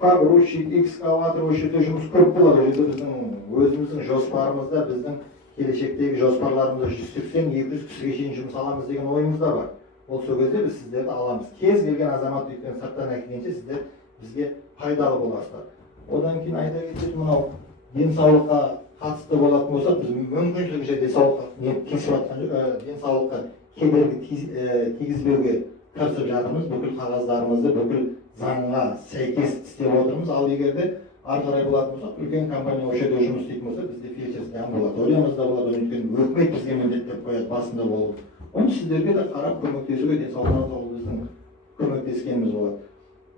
погрузчик, экскаватор осы жерде жұмыс көп болады. Ол жерде біздің өзіміздің жоспарымызда, біздің келешектегі жоспарларымызда 180-200 кісіге шейін жұмыс аламыз деген ойымызда бар. Ол сол кезде біз сіздерді аламыз. Кез келген азамат өйткені сырттан әкелгенше сіздер бізге пайдалы боласыздар. Одан кейін айта кететін мынау денсаулыққа қатысты болатын болса, біз мүмкіншілігінше денсаулыққа кедергі тигізбеуге тырысып жатырмыз. Бүкіл қағаздарымызды бүкіл заңға сәйкес істеп отырмыз. Ал егер де ары қарай болатын болса, үлкен компания осы жерде жұмыс істейтін болса, бізде фельдшерский амбулаториямызда болады. Өйткені үкімет бізге міндеттеп қояды басында болып. Оны сіздерге де қарап көмектесуге, денсаулығыңызға біздің көмектескеніміз болады.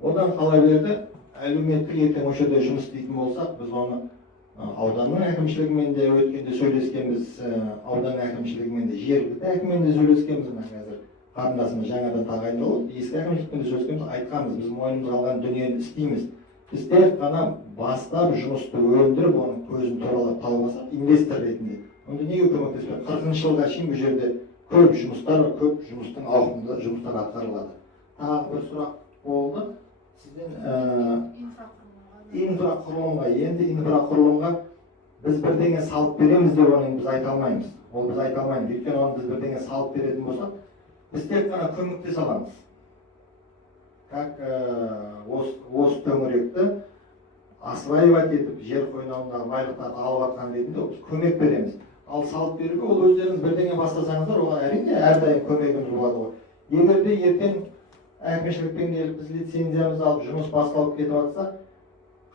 Одан қала берді, әлеуметтік ертең осы жерде жұмыс істейтін болсақ, біз оны ауданның әкімшілігімен де өткенде сөйлескенбіз, аудан әкімшілігімен де, жергілікті әкіммен де сөйлескенбіз. Қазір қарындасымыз жаңадан тағайындалып, ескі әкімшілікпен де сөйлескенбіз, айтқанбыз, біз мойнымызға алған дүниені істейміз. Біз тек қана бастап жұмысты өндіріп, оның көзін туралап тауып инвестор ретінде. Онда неге көмектеспейді? 40 жылға шейін бұл жерде көп жұмыстар, көп жұмыстың ауқымды жұмыстар атқарылады. Тағы бір сұрақ болды. Сізден инфрақұрылымға, енді инфрақұрылымға біз бірдеңе салып береміз деп оны біз айта алмаймыз. Ол біз айта алмаймыз. Өйткені оны біз бірдеңе салып беретін болсақ, біз тек қана көмектесе аламыз. Как осы төңіректі осваивать етіп, жер қойнауындағы байлықтарды алып жатқан ретінде біз көмек береміз. Ал салып беруге ол өздеріңіз бірдеңе бастасаңыздар, оған әрине әрдайым көмегіміз болады ғой. Егер де ертең әкімшілікпен келіп біз лицензиямызды алып жұмыс басталып кетіп жатса,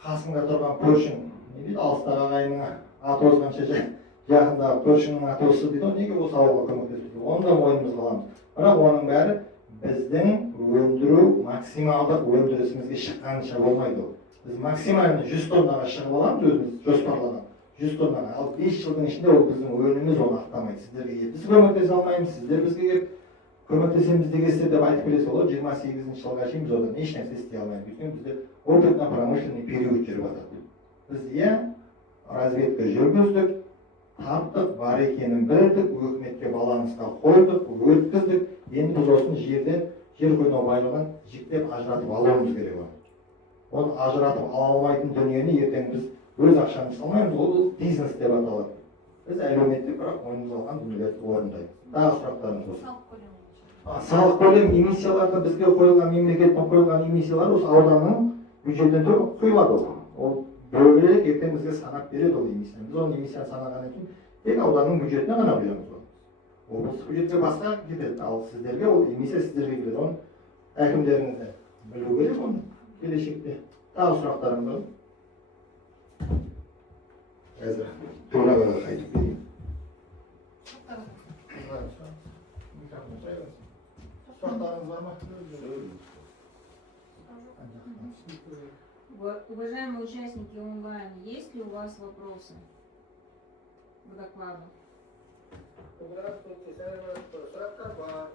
қасыңда тұрған көршің, не дейді, алыстағы ағайынның аты озғанша жақындағы көршіңнің аты озса дейді, неге осы ауылға көмектеспейді? Оны да мойнымызға аламыз. Бірақ оның бәрі біздің өндіру максималды өндірісімізге шыққанша болмайды ол. Biz maksimально 100 тоннаға шығып аламыз өзіміз жоспарлаған. 100 тоннаға. Ал 5 жылдың ішінде ол біздің өніміміз оны ақтамайды. Сіздерге біз көмектесе алмаймыз, сіздер бізге келіп көмектесеміз дегенсіздер деп айтып келесіз ғой. 28 жылға шейін біз одан еш нәрсе істей алмаймыз. Өйткені бізде опытно-промышленный период жүріп жатыр. Біз разведка жүргіздік, таптық, бар екенін білдік, өкіметке балансқа қойдық, өткіздік. Енді біз осыны жер қойнау байлығын жіктеп ажыратып алуымыз керек оны. Оны ажыратып ала алмайтын дүниені ертең біз өз ақшамыз салмаймыз, ол бизнес деп аталады. Біз әлеуметтік бірақ мойнымызға алған дүниелерді орындаймыз. Тағы сұрақтарыңыз болса. Салық көлем эмиссияларды бізге қойылған, мемлекеттен қойылған эмиссиялар осы ауданның бюджетінен құйылады ол. Ол бөлек ертең бізге санап береді ол эмиссияны. Біз оны эмиссияны санағаннан кейін тек ауданның бюджетіне ғана құямыз оны. Облыстық бюджетке басқа кетеді, ал сіздерге ол эмиссия сіздерге келеді. Оны әкімдеріңізді білу керек оны келешекте. Тағы сұрақтарыңыз бар? Қазір төрағаға қайтып берейін. Сұрақтарыңыз бар ма? Уважаемые участники онлайн, есть ли у вас вопросы к докладу? Здравствуйте, сұрақтар бар.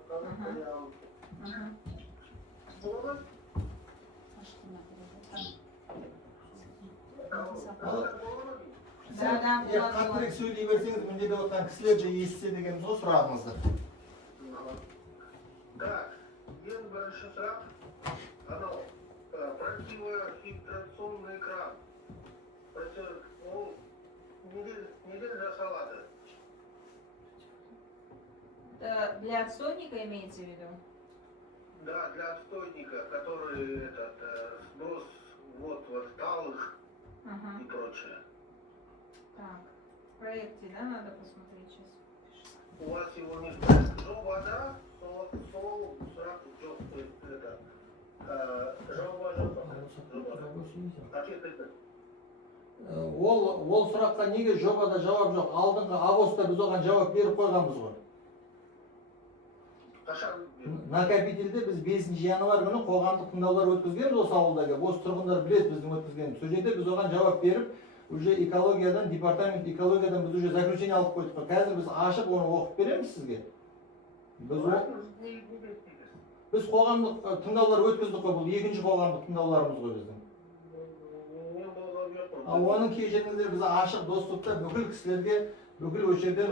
Ага. Болады? Да, Қаттырек сөйлей берсеңіз, міндетті отырған кісілер де естісе дегеніміз ғой сұрағыңызды. Так, ең бірінші сұрақ, анау противофильтрационный экран. Ол неден жасалады? Для отстойника имеется в виду? Да, для отстойника, который сброс вот талых и прочее. Так, в проекте, да, надо посмотреть сейчас. У вас его нет. Жоба, сол сұрақ жоқ. Жоба жоқ. Ол сұраққа неге жобада жауап жоқ? Алдыңғы авоста біз оған жауап беріп қойғанбыз ғой. Қашан? Накопительде біз 5 январь күні қоғамдық тыңдаулар өткізгенбіз осы ауылдағы. Осы тұрғындар біледі біздің өткізгеніміз. Сол жерде біз оған жауап беріп, уже экологиядан, департамент экологиядан біз уже заключение алып қойдық. Қазір біз ашып оны оқып береміз сізге. Біз қоғамдық тыңдаулар өткіздік қой, бұл екінші қоғамдық тыңдауларымыз ғой біздің. Оның кей жеріңіздер біз ашық доступта бүкіл кісілерге, бүкіл өшерден...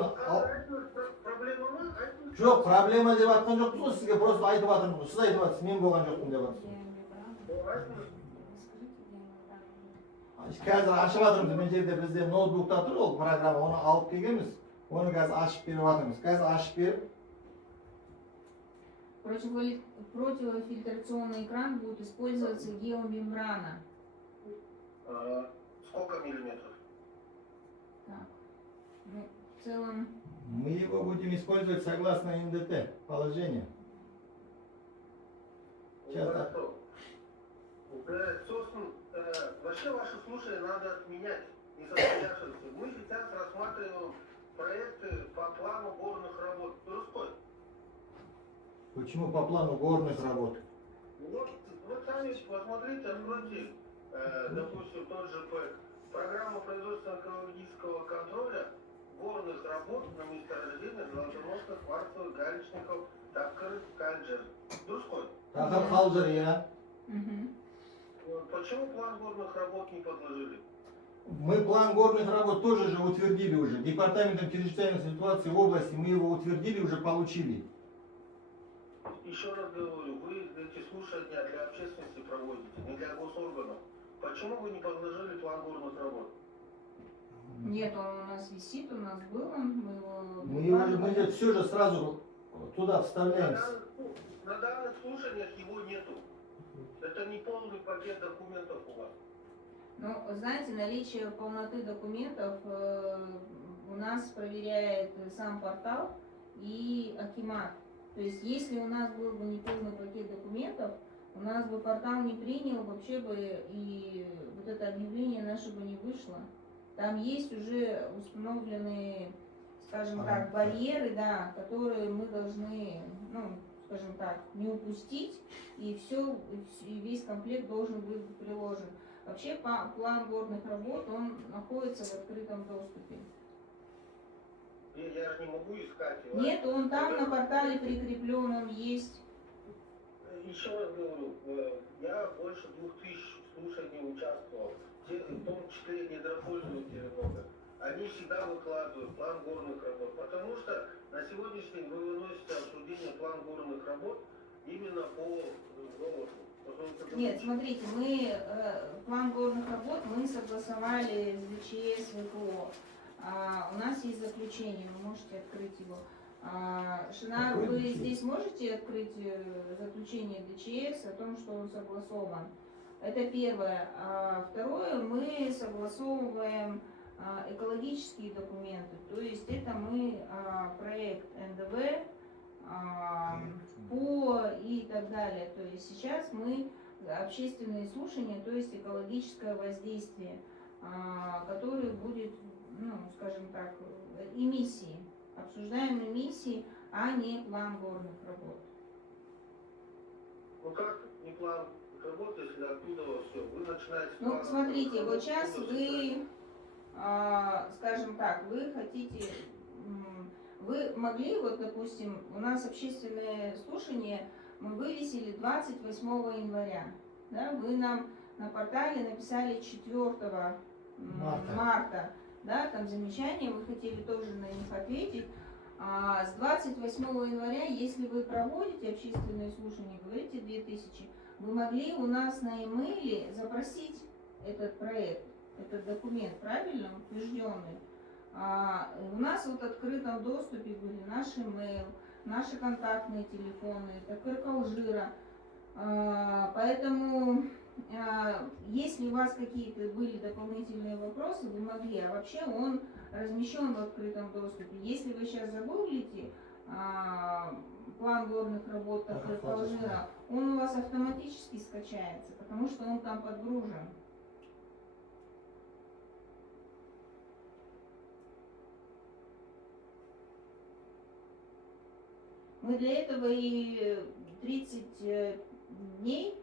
Жоқ, проблема деп атқан жоқпыз ғой, сізге просто айтып атырмыз. Сіз айтып атырсыз, мен болған жоқпын деп атырсыз. Қазір ашып атырмыз, мен жерде бізде ноутбукта тұр ол программа, оны алып келгенбіз. Оны қазір ашып беріп атырмыз. Қазір ашып беріп... Противофильтрационный экран будет использоваться геомембрана. Сколько миллиметров? Так. Ну, в целом... Мы его будем использовать согласно НДТ положению. Сейчас. Вообще ваши слушания надо отменять, не состоявшиеся. Мы сейчас рассматриваем проекты по плану горных работ. Почему по плану горных работ? Вот сами посмотрите, откройте, допустим, тот же программу производственного экологического контроля горных работ на месторождениях золотоносных, кварцевых, галечников, такыр, кальджер. Дурской. Такыр, кальджер, я. Почему план горных работ не подложили? Мы план горных работ тоже же утвердили уже. Департаментом чрезвычайной ситуации в области мы его утвердили, уже получили. Еще раз говорю, вы эти слушания для общественности проводите, не для госорганов. Почему вы не подложили план горных работ? Нет, он у нас висит, у нас был, мы все же сразу туда вставляем. На данных слушаниях его нету. Это не полный пакет документов у вас. Ну, знаете, наличие полноты документов у нас проверяет сам портал и Акимат. То есть, если у нас был бы неполный пакет документов, у нас бы портал не принял, вообще бы и вот это объявление наше бы не вышло. Там есть уже установленные, скажем так, барьеры, да, которые мы должны, ну, скажем так, не упустить, и все, и весь комплект должен быть приложен. Вообще план горных работ, он находится в открытом доступе. Я же не могу искать его. Нет, он там на портале прикреплен, он есть. Еще раз говорю, я больше 2000 слушаний участвовал, в том числе недропользователи много. Они всегда выкладывают план горных работ, потому что на сегодняшний день вы выносите обсуждение план горных работ именно по голосу. Нет, смотрите, мы план горных работ мы согласовали с ДЧС, ВКО. У нас есть заключение, вы можете открыть его. Шинар, Какое вы ДЧС? здесь можете открыть заключение ДЧС о том, что он согласован? Это первое. Второе, мы согласовываем экологические документы, то есть это мы проект НДВ, по и так далее. То есть сейчас мы общественные слушания, то есть экологическое воздействие, которое будет, ну, скажем так, эмиссии. Обсуждаем эмиссии, а не план горных работ. Ну как не план работ, если оттуда все, вы начинаете... Ну, смотрите, вот сейчас вы, скажем так, вы хотите, вы могли, вот, допустим, у нас общественное слушание мы вывесили 28 января, да, вы нам на портале написали 4 марта, да, там замечания, вы хотели тоже на них ответить. С 28 января, если вы проводите общественные слушания, говорите 2000, вы могли у нас на e-mail запросить этот проект, этот документ, правильно, утвержденный. У нас вот в открытом доступе были наш email, наши контактные телефоны, ТКРК Алжира. Поэтому, если у вас какие-то были дополнительные вопросы, вы могли, а вообще он размещен в открытом доступе. Если вы сейчас загуглите план горных работ ТКРК Алжира, он у вас автоматически скачается, потому что он там подгружен. Мы для этого и 30 дней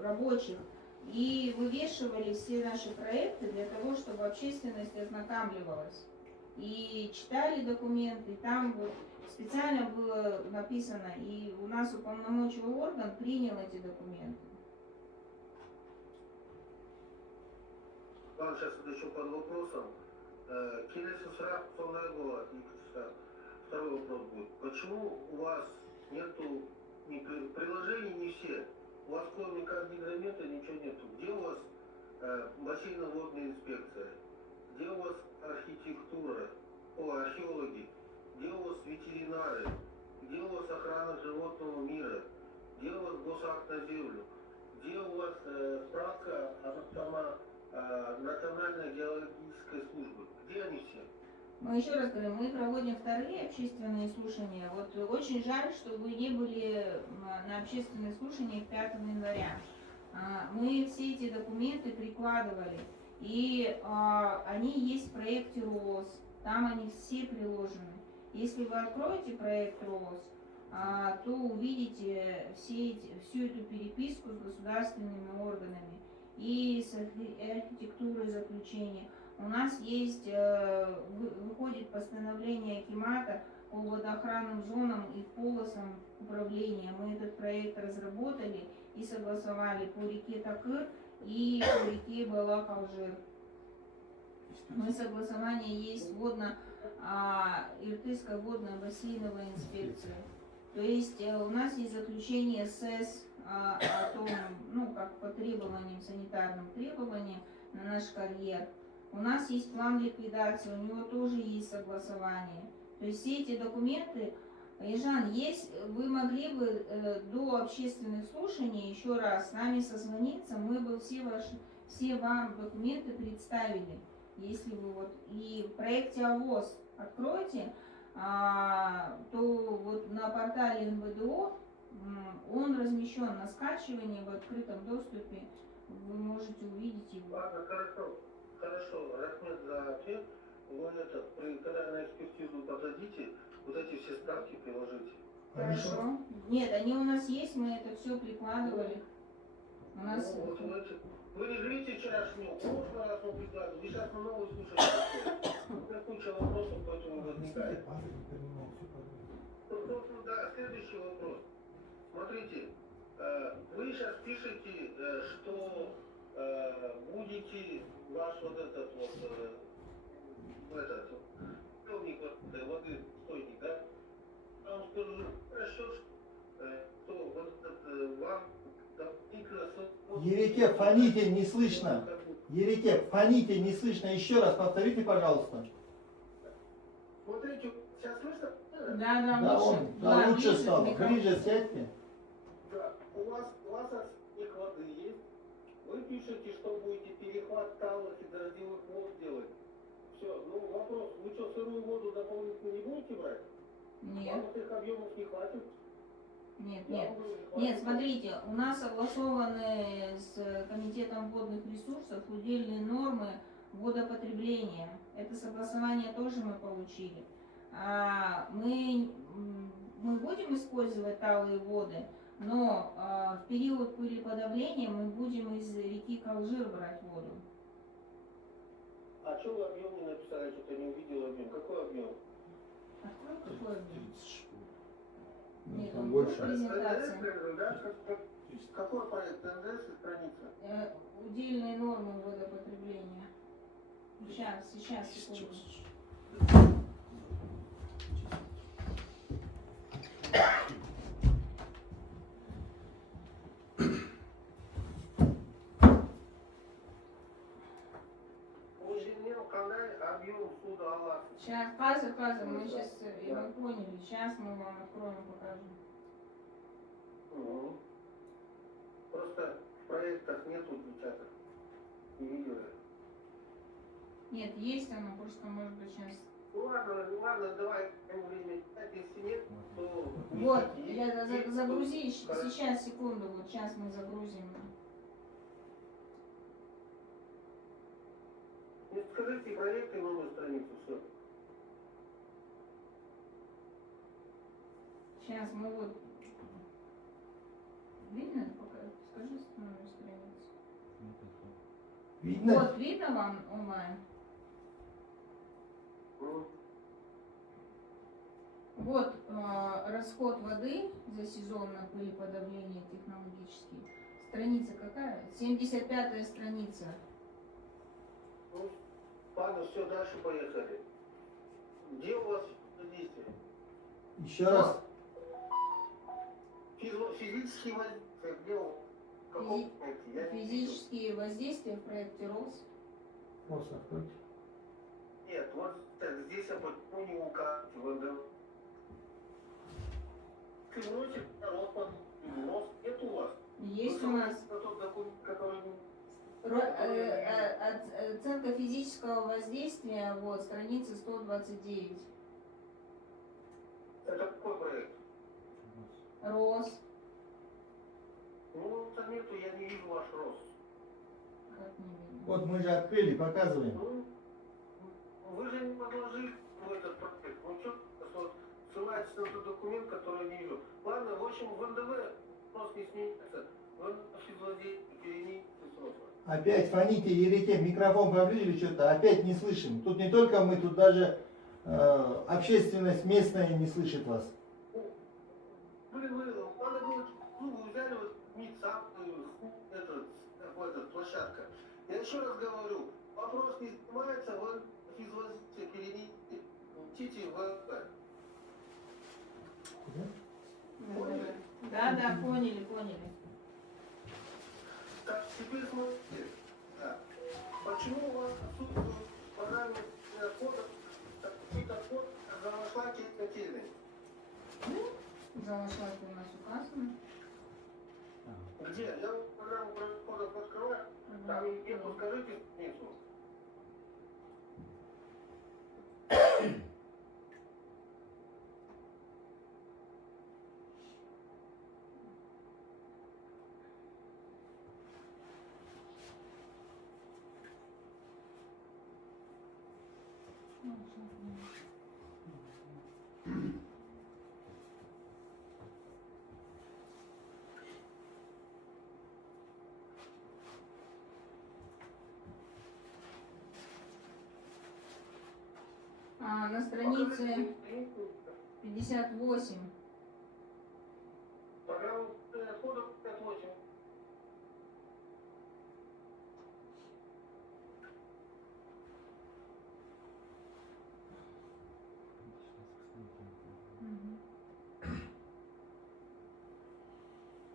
рабочих и вывешивали все наши проекты для того, чтобы общественность ознакомливалась и читали документы. Там вот специально было написано, и у нас уполномоченный орган принял эти документы. Ладно, сейчас это еще под вопросом. Келесі сұрақ сондай болады, второй вопрос будет. Почему у вас нету приложений, не все? У вас кроме как гидромета ничего нету. Где у вас бассейно-водная инспекция? Где у вас архитектура, археологи? Где у вас ветеринары? Где у вас охрана животного мира? Где у вас госакт на землю? Где у вас справка Национальной геологической службы? Где они все? Мы еще раз говорим, мы проводим вторые общественные слушания. Вот очень жаль, что вы не были на общественных слушаниях 5 января. Мы все эти документы прикладывали, и они есть в проекте РООС, там они все приложены. Если вы откроете проект РООС, то увидите всю эту переписку с государственными органами и с архитектурой заключения. У нас есть, выходит постановление Акимата по водоохранным зонам и полосам управления. Мы этот проект разработали и согласовали по реке Такыр и по реке Балак-Алжир. Мы согласование есть Иртышская водная бассейновая инспекция. То есть у нас есть заключение СЭС о том, ну, как по требованиям, санитарным требованиям на наш карьер. У нас есть план ликвидации, у него тоже есть согласование. То есть все эти документы, Ежан, есть, вы могли бы до общественных слушаний еще раз с нами созвониться, мы бы все вам документы представили. Если вы вот и в проекте АВОС откроете, то вот на портале НВДО он размещен на скачивании в открытом доступе, вы можете увидеть его. Ладно, хорошо, Рахмет за ответ. Вы когда на экспертизу подадите, вот эти все ставки приложите. Хорошо. Нет, они у нас есть, мы это все прикладывали. У нас... Ну, вот Вы не живите вчерашнего, прошлый раз он предлагал, вы сейчас на новый слушаете. У меня куча вопросов, поэтому возникает. Да, следующий вопрос. Смотрите, вы сейчас пишете, что будете ваш вот этот вот, стойник воды, стойник, да? Я вам скажу, расчет, что вот этот вам Еретек, фоните, не слышно. Еретек, фоните, не слышно. Еще раз повторите, пожалуйста. Смотрите, сейчас слышно? Да, Да, лучше. да, лучше ближе к стало. микрофону. Ближе сядьте. Да. У вас отстойник воды есть? Вы пишете, что будете перехват талых и дождевых вод делать. Все, ну вопрос, вы что, сырую воду дополнительно не будете брать? Нет, Вам этих объемов не хватит? нет, Я нет. думаю, не хватит. Нет, смотрите, у нас согласованы с Комитетом водных ресурсов удельные нормы водопотребления. Это согласование тоже мы получили. Мы будем использовать талые воды, но в период пылеподавления мы будем из реки Калжир брать воду. А что вы объем не написали, что-то не увидел объем? Какой объем? Открой, какой объем? Нет, Там он больше. презентация. Да? Какой проект? НДС и страница? Удельные нормы водопотребления. Сейчас, секунду. Ужинел канал объем суда Аллах. Сейчас, Каза, мы сейчас, вы поняли, сейчас мы вам откроем, покажем. Угу. Просто в проектах нету печаток. Не видел я. Нет, есть оно, просто может быть сейчас. Ну ладно, давай время. Если нет, то... Вот, есть, я есть, загрузи, хорошо. сейчас, секунду, вот сейчас мы загрузим. Ну, скажите проект и номер страницы, все. Сейчас мы вот. Видно? Пока скажи номер страницы. Видно? Вот, видно вам онлайн? Ну, Вот расход воды за сезон на пылеподавление технологический. Страница какая? 75-я страница. ну, ладно, все, дальше поехали. Где у вас действие? Еще раз. Физический воздействие, где он? В каком проекте? Я не видел. Физические воздействия в проекте РОС. Просто откройте. Нет, вот так, здесь я почему не указываю ВДВ. Ты вносишь народ под нос, нет у вас? Есть Вы у нас смотрите на тот документ, который... оценка физического воздействия, вот, страница 129. Это какой проект? РОС. Ну, там нету, я не вижу ваш рост. Как не видно? Вот мы же открыли, показываем. Ну, вы же не подложили в этот проект. Ну, что, вот, ссылаетесь на тот документ, который я не вижу. Ладно, в общем, в НДВ вопрос не сменится. Вы физвоздействие перемените срока. Опять фоните, еретек, микрофон повредили что-то, опять не слышим. Тут не только мы, тут даже общественность местная не слышит вас. Блин, надо было, ну, вы взяли вот МИЦАП, этот, площадка. Я еще раз говорю, вопрос не снимается, вы физвоздействие перемените, учите в... Поняли? Да, поняли. Так, теперь смотрите. Да. Почему у вас отсутствует в программе кода какой-то код замышлаки котельной? Залашлаки у нас указано. Где? Я программу кодов открываю, там нету, скажите страницу. На странице 58. Программа расходов 58.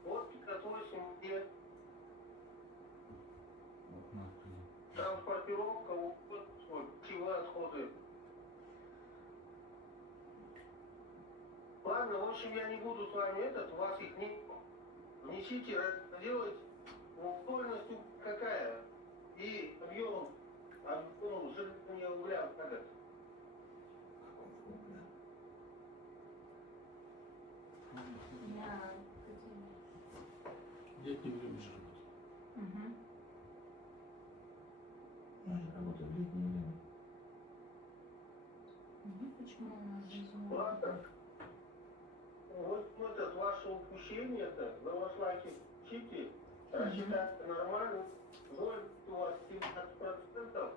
Вот 58, где транспортировка, пищевые отходы. Ладно, в общем, я не буду с вами у вас их не внесите, делайте стоимостью какая и объем сжигания угля как это. Летний время же работает. Мгм. Работа в летнее время. Почему у нас здесь много? Ладно. Вот это ваше упущение-то, на ваш лайки чите, рассчитать нормально, ноль у вас 17%,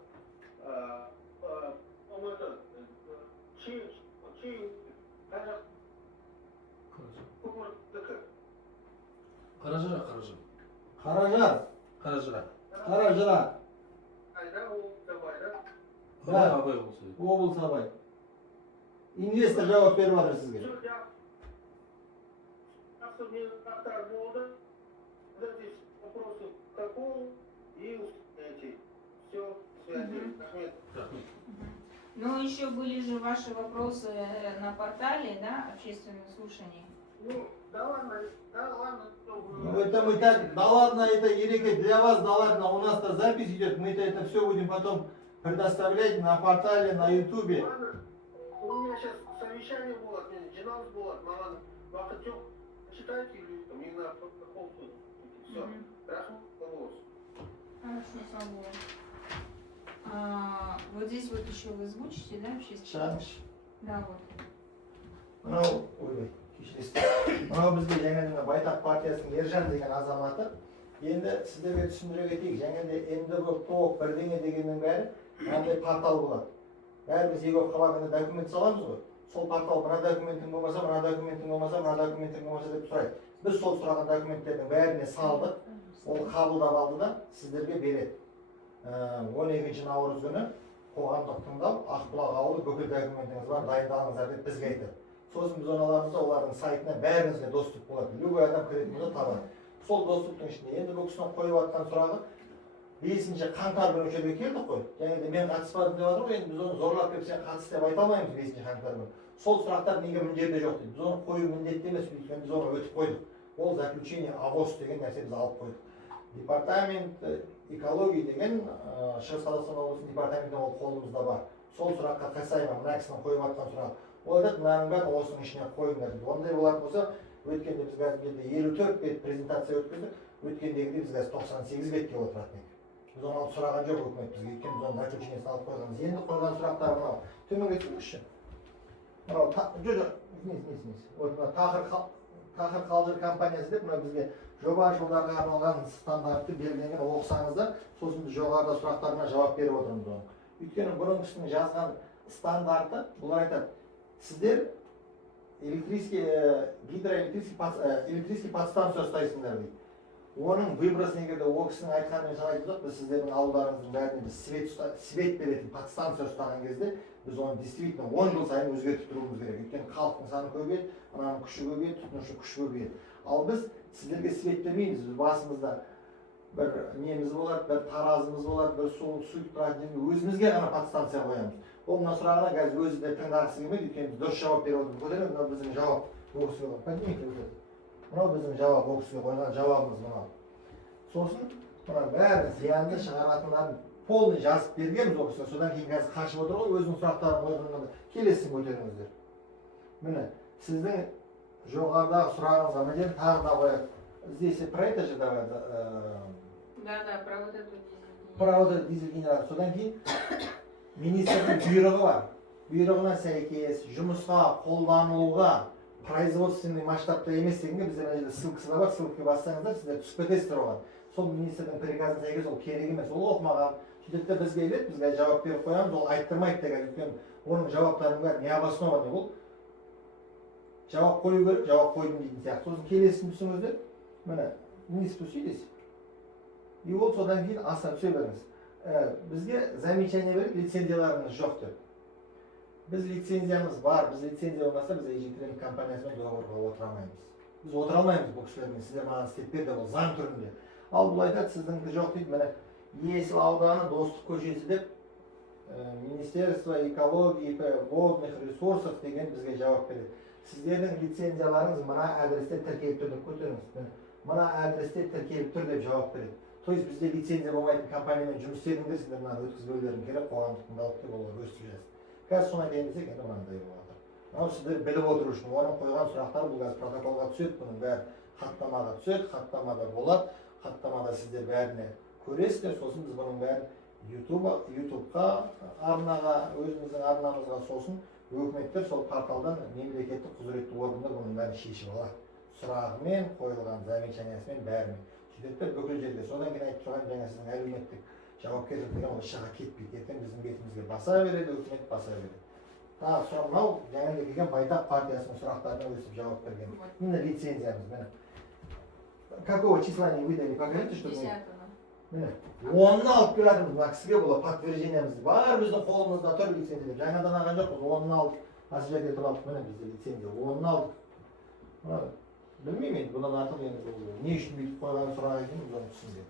Қаражыра. Қаражар. Қаражыра. Қаражыра. Абай болса. Облыс Абай. Инвестор жауап беріп жатыр сізге. Вопросы протокол и эти. Все, связи. Рахмет. Ну, еще были же ваши вопросы на портале, да, общественных слушаний. Ну, да ладно. Ну, это мы так, да ладно, это Ерика, для вас, да ладно, у нас-то запись идет, мы-то это все будем потом предоставлять на портале, на ютубе. Ладно, у меня сейчас совещание было, жиналыс было, маған уақыт жоқ, читайте или там, не знаю, протокол. Все, Мгм. рахмет, голос. Хорошо, Савва. Вот здесь вот еще вы озвучите, да, общественный? Шаныш. Да, вот. Мынау, ойбай, кешіресіз. Мынау бізге жаңа Байтақ партиясының Ержан деген азаматы. Енді сіздерге түсіндіре кетейік, жаңағыдай МДБ ТОК бірдеңе дегеннің бәрі мынандай портал болады. Бәріміз егофқа барғанда документ саламыз ғой. Сол портал мына документің болмаса, мына документің болмаса, мына документің болмаса деп сұрайды. Біз сол сұраған документтердің бәріне салдық. Ол қабылдап алды да сіздерге береді. 12 наурыз күні қоғамдық тыңдау Ақбұлақ ауылы бүкіл документіңіз бар, дайындалыңыздар деп бізге айтады. Сосын біз оны аламыз да олардың сайтына бәріңізге доступ болады. Любой адам кіретін болса табады. Сол доступтың ішінде енді бұл кісінің қойып жатқан сұрағы 5 қаңтар күні жерге келдік қой. Және мен қатыспадым деп жатыр ғой, енді біз оны зорлап келіп сен қатыс деп айта алмаймыз 5 қаңтар күні. Сол сұрақтар неге мына жерде жоқ дейді. Біз оны қою міндетті емес, өйткені біз оны өтіп қойдық. Ол заключение АВОС деген нәрсе біз алып қойдық. Департамент экология деген Шығыс Қазақстан облысының департаментінің ол қолымызда бар. Сол сұраққа қайсайма мына кісінің қойып жатқан сұрақ. Ол айтады, мынаның бәрін осының ішіне қойыңдар дейді. Ондай болатын болса, өткенде біз қазір 54 бет презентация өткіздік, өткендегіде біз қазір 98 бетке отыратын едік. Біз оны алып сұраған жоқ өкімет бізге, өйткені біз оның заключениесін алып қойғанбыз. Енді қойған сұрақтар мынау. Төменге түсіңізші. Мынау Тақыр Қалжыр компаниясы деп мынау бізге жоба жылдарға арналған стандартты белгіленген, оқысаңыздар, сосын біз жоғарыда сұрақтарына жауап беріп отырмыз оны. Өйткені бұның кісінің жазған стандарты, бұлар айтады, сіздер электрический подстанция ұстайсыңдар дейді. Оның выбросын егерде ол кісінің айтқанымен салайтын болсақ, біз сіздердің ауылдарыңыздың бәріне біз свет беретін подстанция ұстаған кезде, біз оны действительно 10 жыл сайын өзгертіп тұруымыз керек. Өйткені халықтың саны көбейеді, ананың күші көбейеді, тұтынушы күші көбейеді. Ал біз сіздерге свет бермейміз, біз басымызда бір неміз болады, бір таразымыз болады, бір сұйық тұратын өзімізге ғана подстанция қоямыз. Ол мына сұрағына қазір өзі де тыңдағысы келмейді, өйткені біз дұрыс жауап беріп отырмыз. Көтереміз, мынау біздің жауап ол кісіге қойған. Мынау біздің жауап ол кісіге қойған жауабымыз мынау. Сосын мына бәрі зиянды шығаратындарын полный жазып бергенбіз ол кісіге. Содан кейін қазір қашып отыр ғой, өзінің сұрақтарын қойғанда келесін көтеріңіздер. Міне, сіздің жоғарыдағы сұрағыңызға мына жерін тағы да қояды. Здесь про это же давай. Да, про вот эту Про вот этот дизель генератор. Содан кейін министрдің бұйрығы бар. Бұйрығына сәйкес жұмысқа қолдануға производственный масштабта емес дегенге бізде мына жерде ссылкасы да бар, ссылкаға бассаңыздар сіздер түсіп кетесіздер оған. Сол министрдің приказына сәйкес ол керек емес, ол оқымаған. Сөйтеді бізге келеді, бізге жауап беріп қоямыз, ол айттырмайды деген. Өйткені Оның жауаптарының бәрі не обоснованный ол. Жауап қою керек, жауап қойдым дейтін сияқты. Сосын келесін түсіңіздер, міне, низ спуститесь. И ол содан кейін астына түсе беріңіз. Бізге замечание беріп, лицензияларыңыз жоқ деп. Біз лицензиямыз бар, біз лицензия болмаса, біз ежетірен компаниясымен договорға отыра алмаймыз. Біз отыра алмаймыз бұл кісілермен, сіздер маған істеп берді, ол заң түрінде. Ал бұл айтады, сіздіңкі жоқ дейді, міне, Есіл ауданы Достық көшесі деп, Министерство экологии и водных ресурсов деген бізге жауап береді. Сіздердің лицензияларыңыз мына адресте тіркеліп тұр деп көтеріңіз. Мына адресте тіркеліп тұр деп жауап береді. То есть бізде лицензия болмайтын компаниямен жұмыс істедіңдер, сіздер мынаны өткізбеулерің керек, қоғамдық тыңдалып деп олар өрістіресіз. Қазір соны айтайын десек, енді мынандай болып жатыр. Мынау сіздер біліп отыру үшін, оның қойған сұрақтары бұл қазір протоколға түседі, бұның бәрі хаттамаға түседі, хаттамада болады, хаттамада сіздер бәріне көресіздер, сосын біз бұның бәрін ютубқа, арнаға, өзіміздің арнамызға сосын өкіметтер сол порталдан мемлекеттік құзыретті органдар бұның бәрін шешіп алады. Сұрағымен, қойылған замечаниясымен бәрімен. Сөйтеді бүкіл жерде. Содан кейін айтып тұрған жаңа сіздің әлеуметтік жауапкершілік деген ол шыға кетпейді. Ертең біздің бетімізге баса береді, өкімет баса береді. Тағы мынау жаңа келген Байтақ партиясының сұрақтарына өстіп жауап берген. Міне лицензиямыз, міне. Какого числа не выдали? Покажите, что мы... Міне, 10-ны алып келатырмыз, мына кісіге бола подтверждениямыз бар, біздің қолымызда тұр лицензия. Жаңадан алған жоқпыз, 10-ны алып, осы жерде тұралып, міне бізде лицензия, 10-ны алдық. Білмеймін енді, бұдан артық енді не үшін бүйтіп қойған сұрақ екен, бұдан түсінбедім.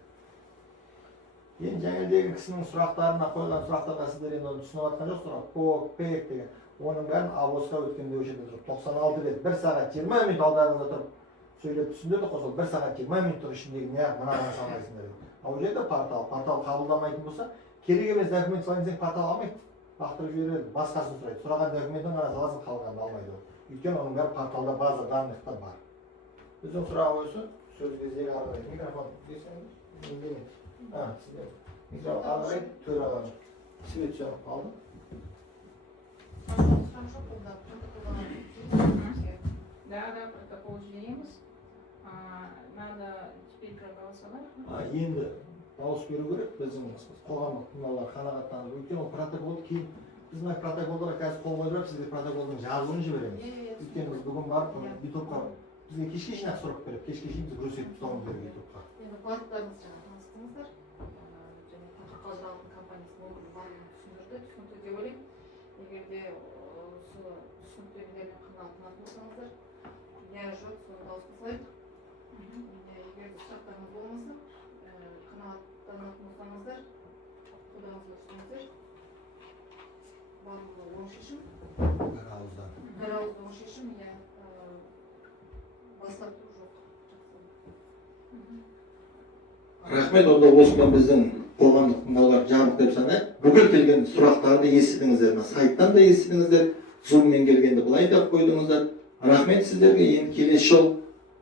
Енді жаңағы кісінің сұрақтарына қойған сұрақтарға сіздер енді оны түсініп жатқан жоқсыздар. ПОК, ПЕК деген, оның бәрін авозға өткенде өшеде тұрып 96 рет 1 сағат 20 минут алдарыңызда тұрып сөйлеп түсіндірді, қосылып 1 сағат 20 минуттың ішіндегі неғып мынаны салмайсыңдар деді. Ал жерде портал қабылдамайтын болса, керек емес документ салайын десең портал алмайды. Лақтырып жібереді, басқасын сұрайды. Сұраған документін ғана саласың, қалғанды алмайды ол. Өйткені оның бәрі порталда база данныхта бар. Біздің сұрақ осы, сөз кездегі арғарай. Микрофон десеңіз, үндемейді. Сіздер. Микрофон арғарай, төр аламын. Свет жанып қалды. Да, протокол жібереміз. Надо теперь проголосовать. Енді дауыс беру керек, біздің қоғамдық тыңдаулар қанағаттанып. Өйткені ол протоколды кейін біздің протоколдарға қазір қол қойдырып, сізге протоколдың жазуын жібереміз. Өйткені біз бүгін барып ютубқа бізге кешке шейін ақ сұрақ беріп, кешке шейін біз күресіп ұстауымыз керек ютубқа. Енді платтарыңыз жаңа таныстыңыздар. Және тақырып қалжыраған компаниясының өкілі барлығын түсінікті деп ойлаймын. Егер де осы түсініктемелермен қанағаттанатын болсаңыздар, иә жоқ, соны дауысқа салайық. Егер де сұрақтарыңыз болмаса, қанағаттанатын болсаңыздар, қолдауыңызға түсіңіздер. Барлығы оң шешім. Бір ауыздан. Бір ауыздан оң шешім, иә. Бастап тұру жоқ. Рахмет, онда осымен біздің қоғамдық тыңдаулар жабық деп санайық. Бүкіл келген сұрақтарды естідіңіздер, сайттан да естідіңіздер, зуммен келгенде былай да қойдыңыздар. Рахмет сіздерге. Енді келесі жол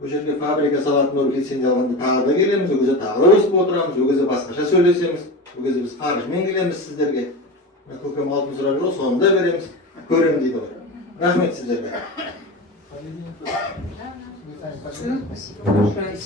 бұл жерге фабрика салатын болып лицензия алғанда тағы да келеміз, ол кезде тағы да өсіп отырамыз, ол кезде басқаша сөйлесеміз, ол кезде біз қаржымен келеміз сіздерге. Көкем алтын сұрап жүр, соны да береміз, көремін дейді ғой. Рахмет сіздерге. Спасибо большое.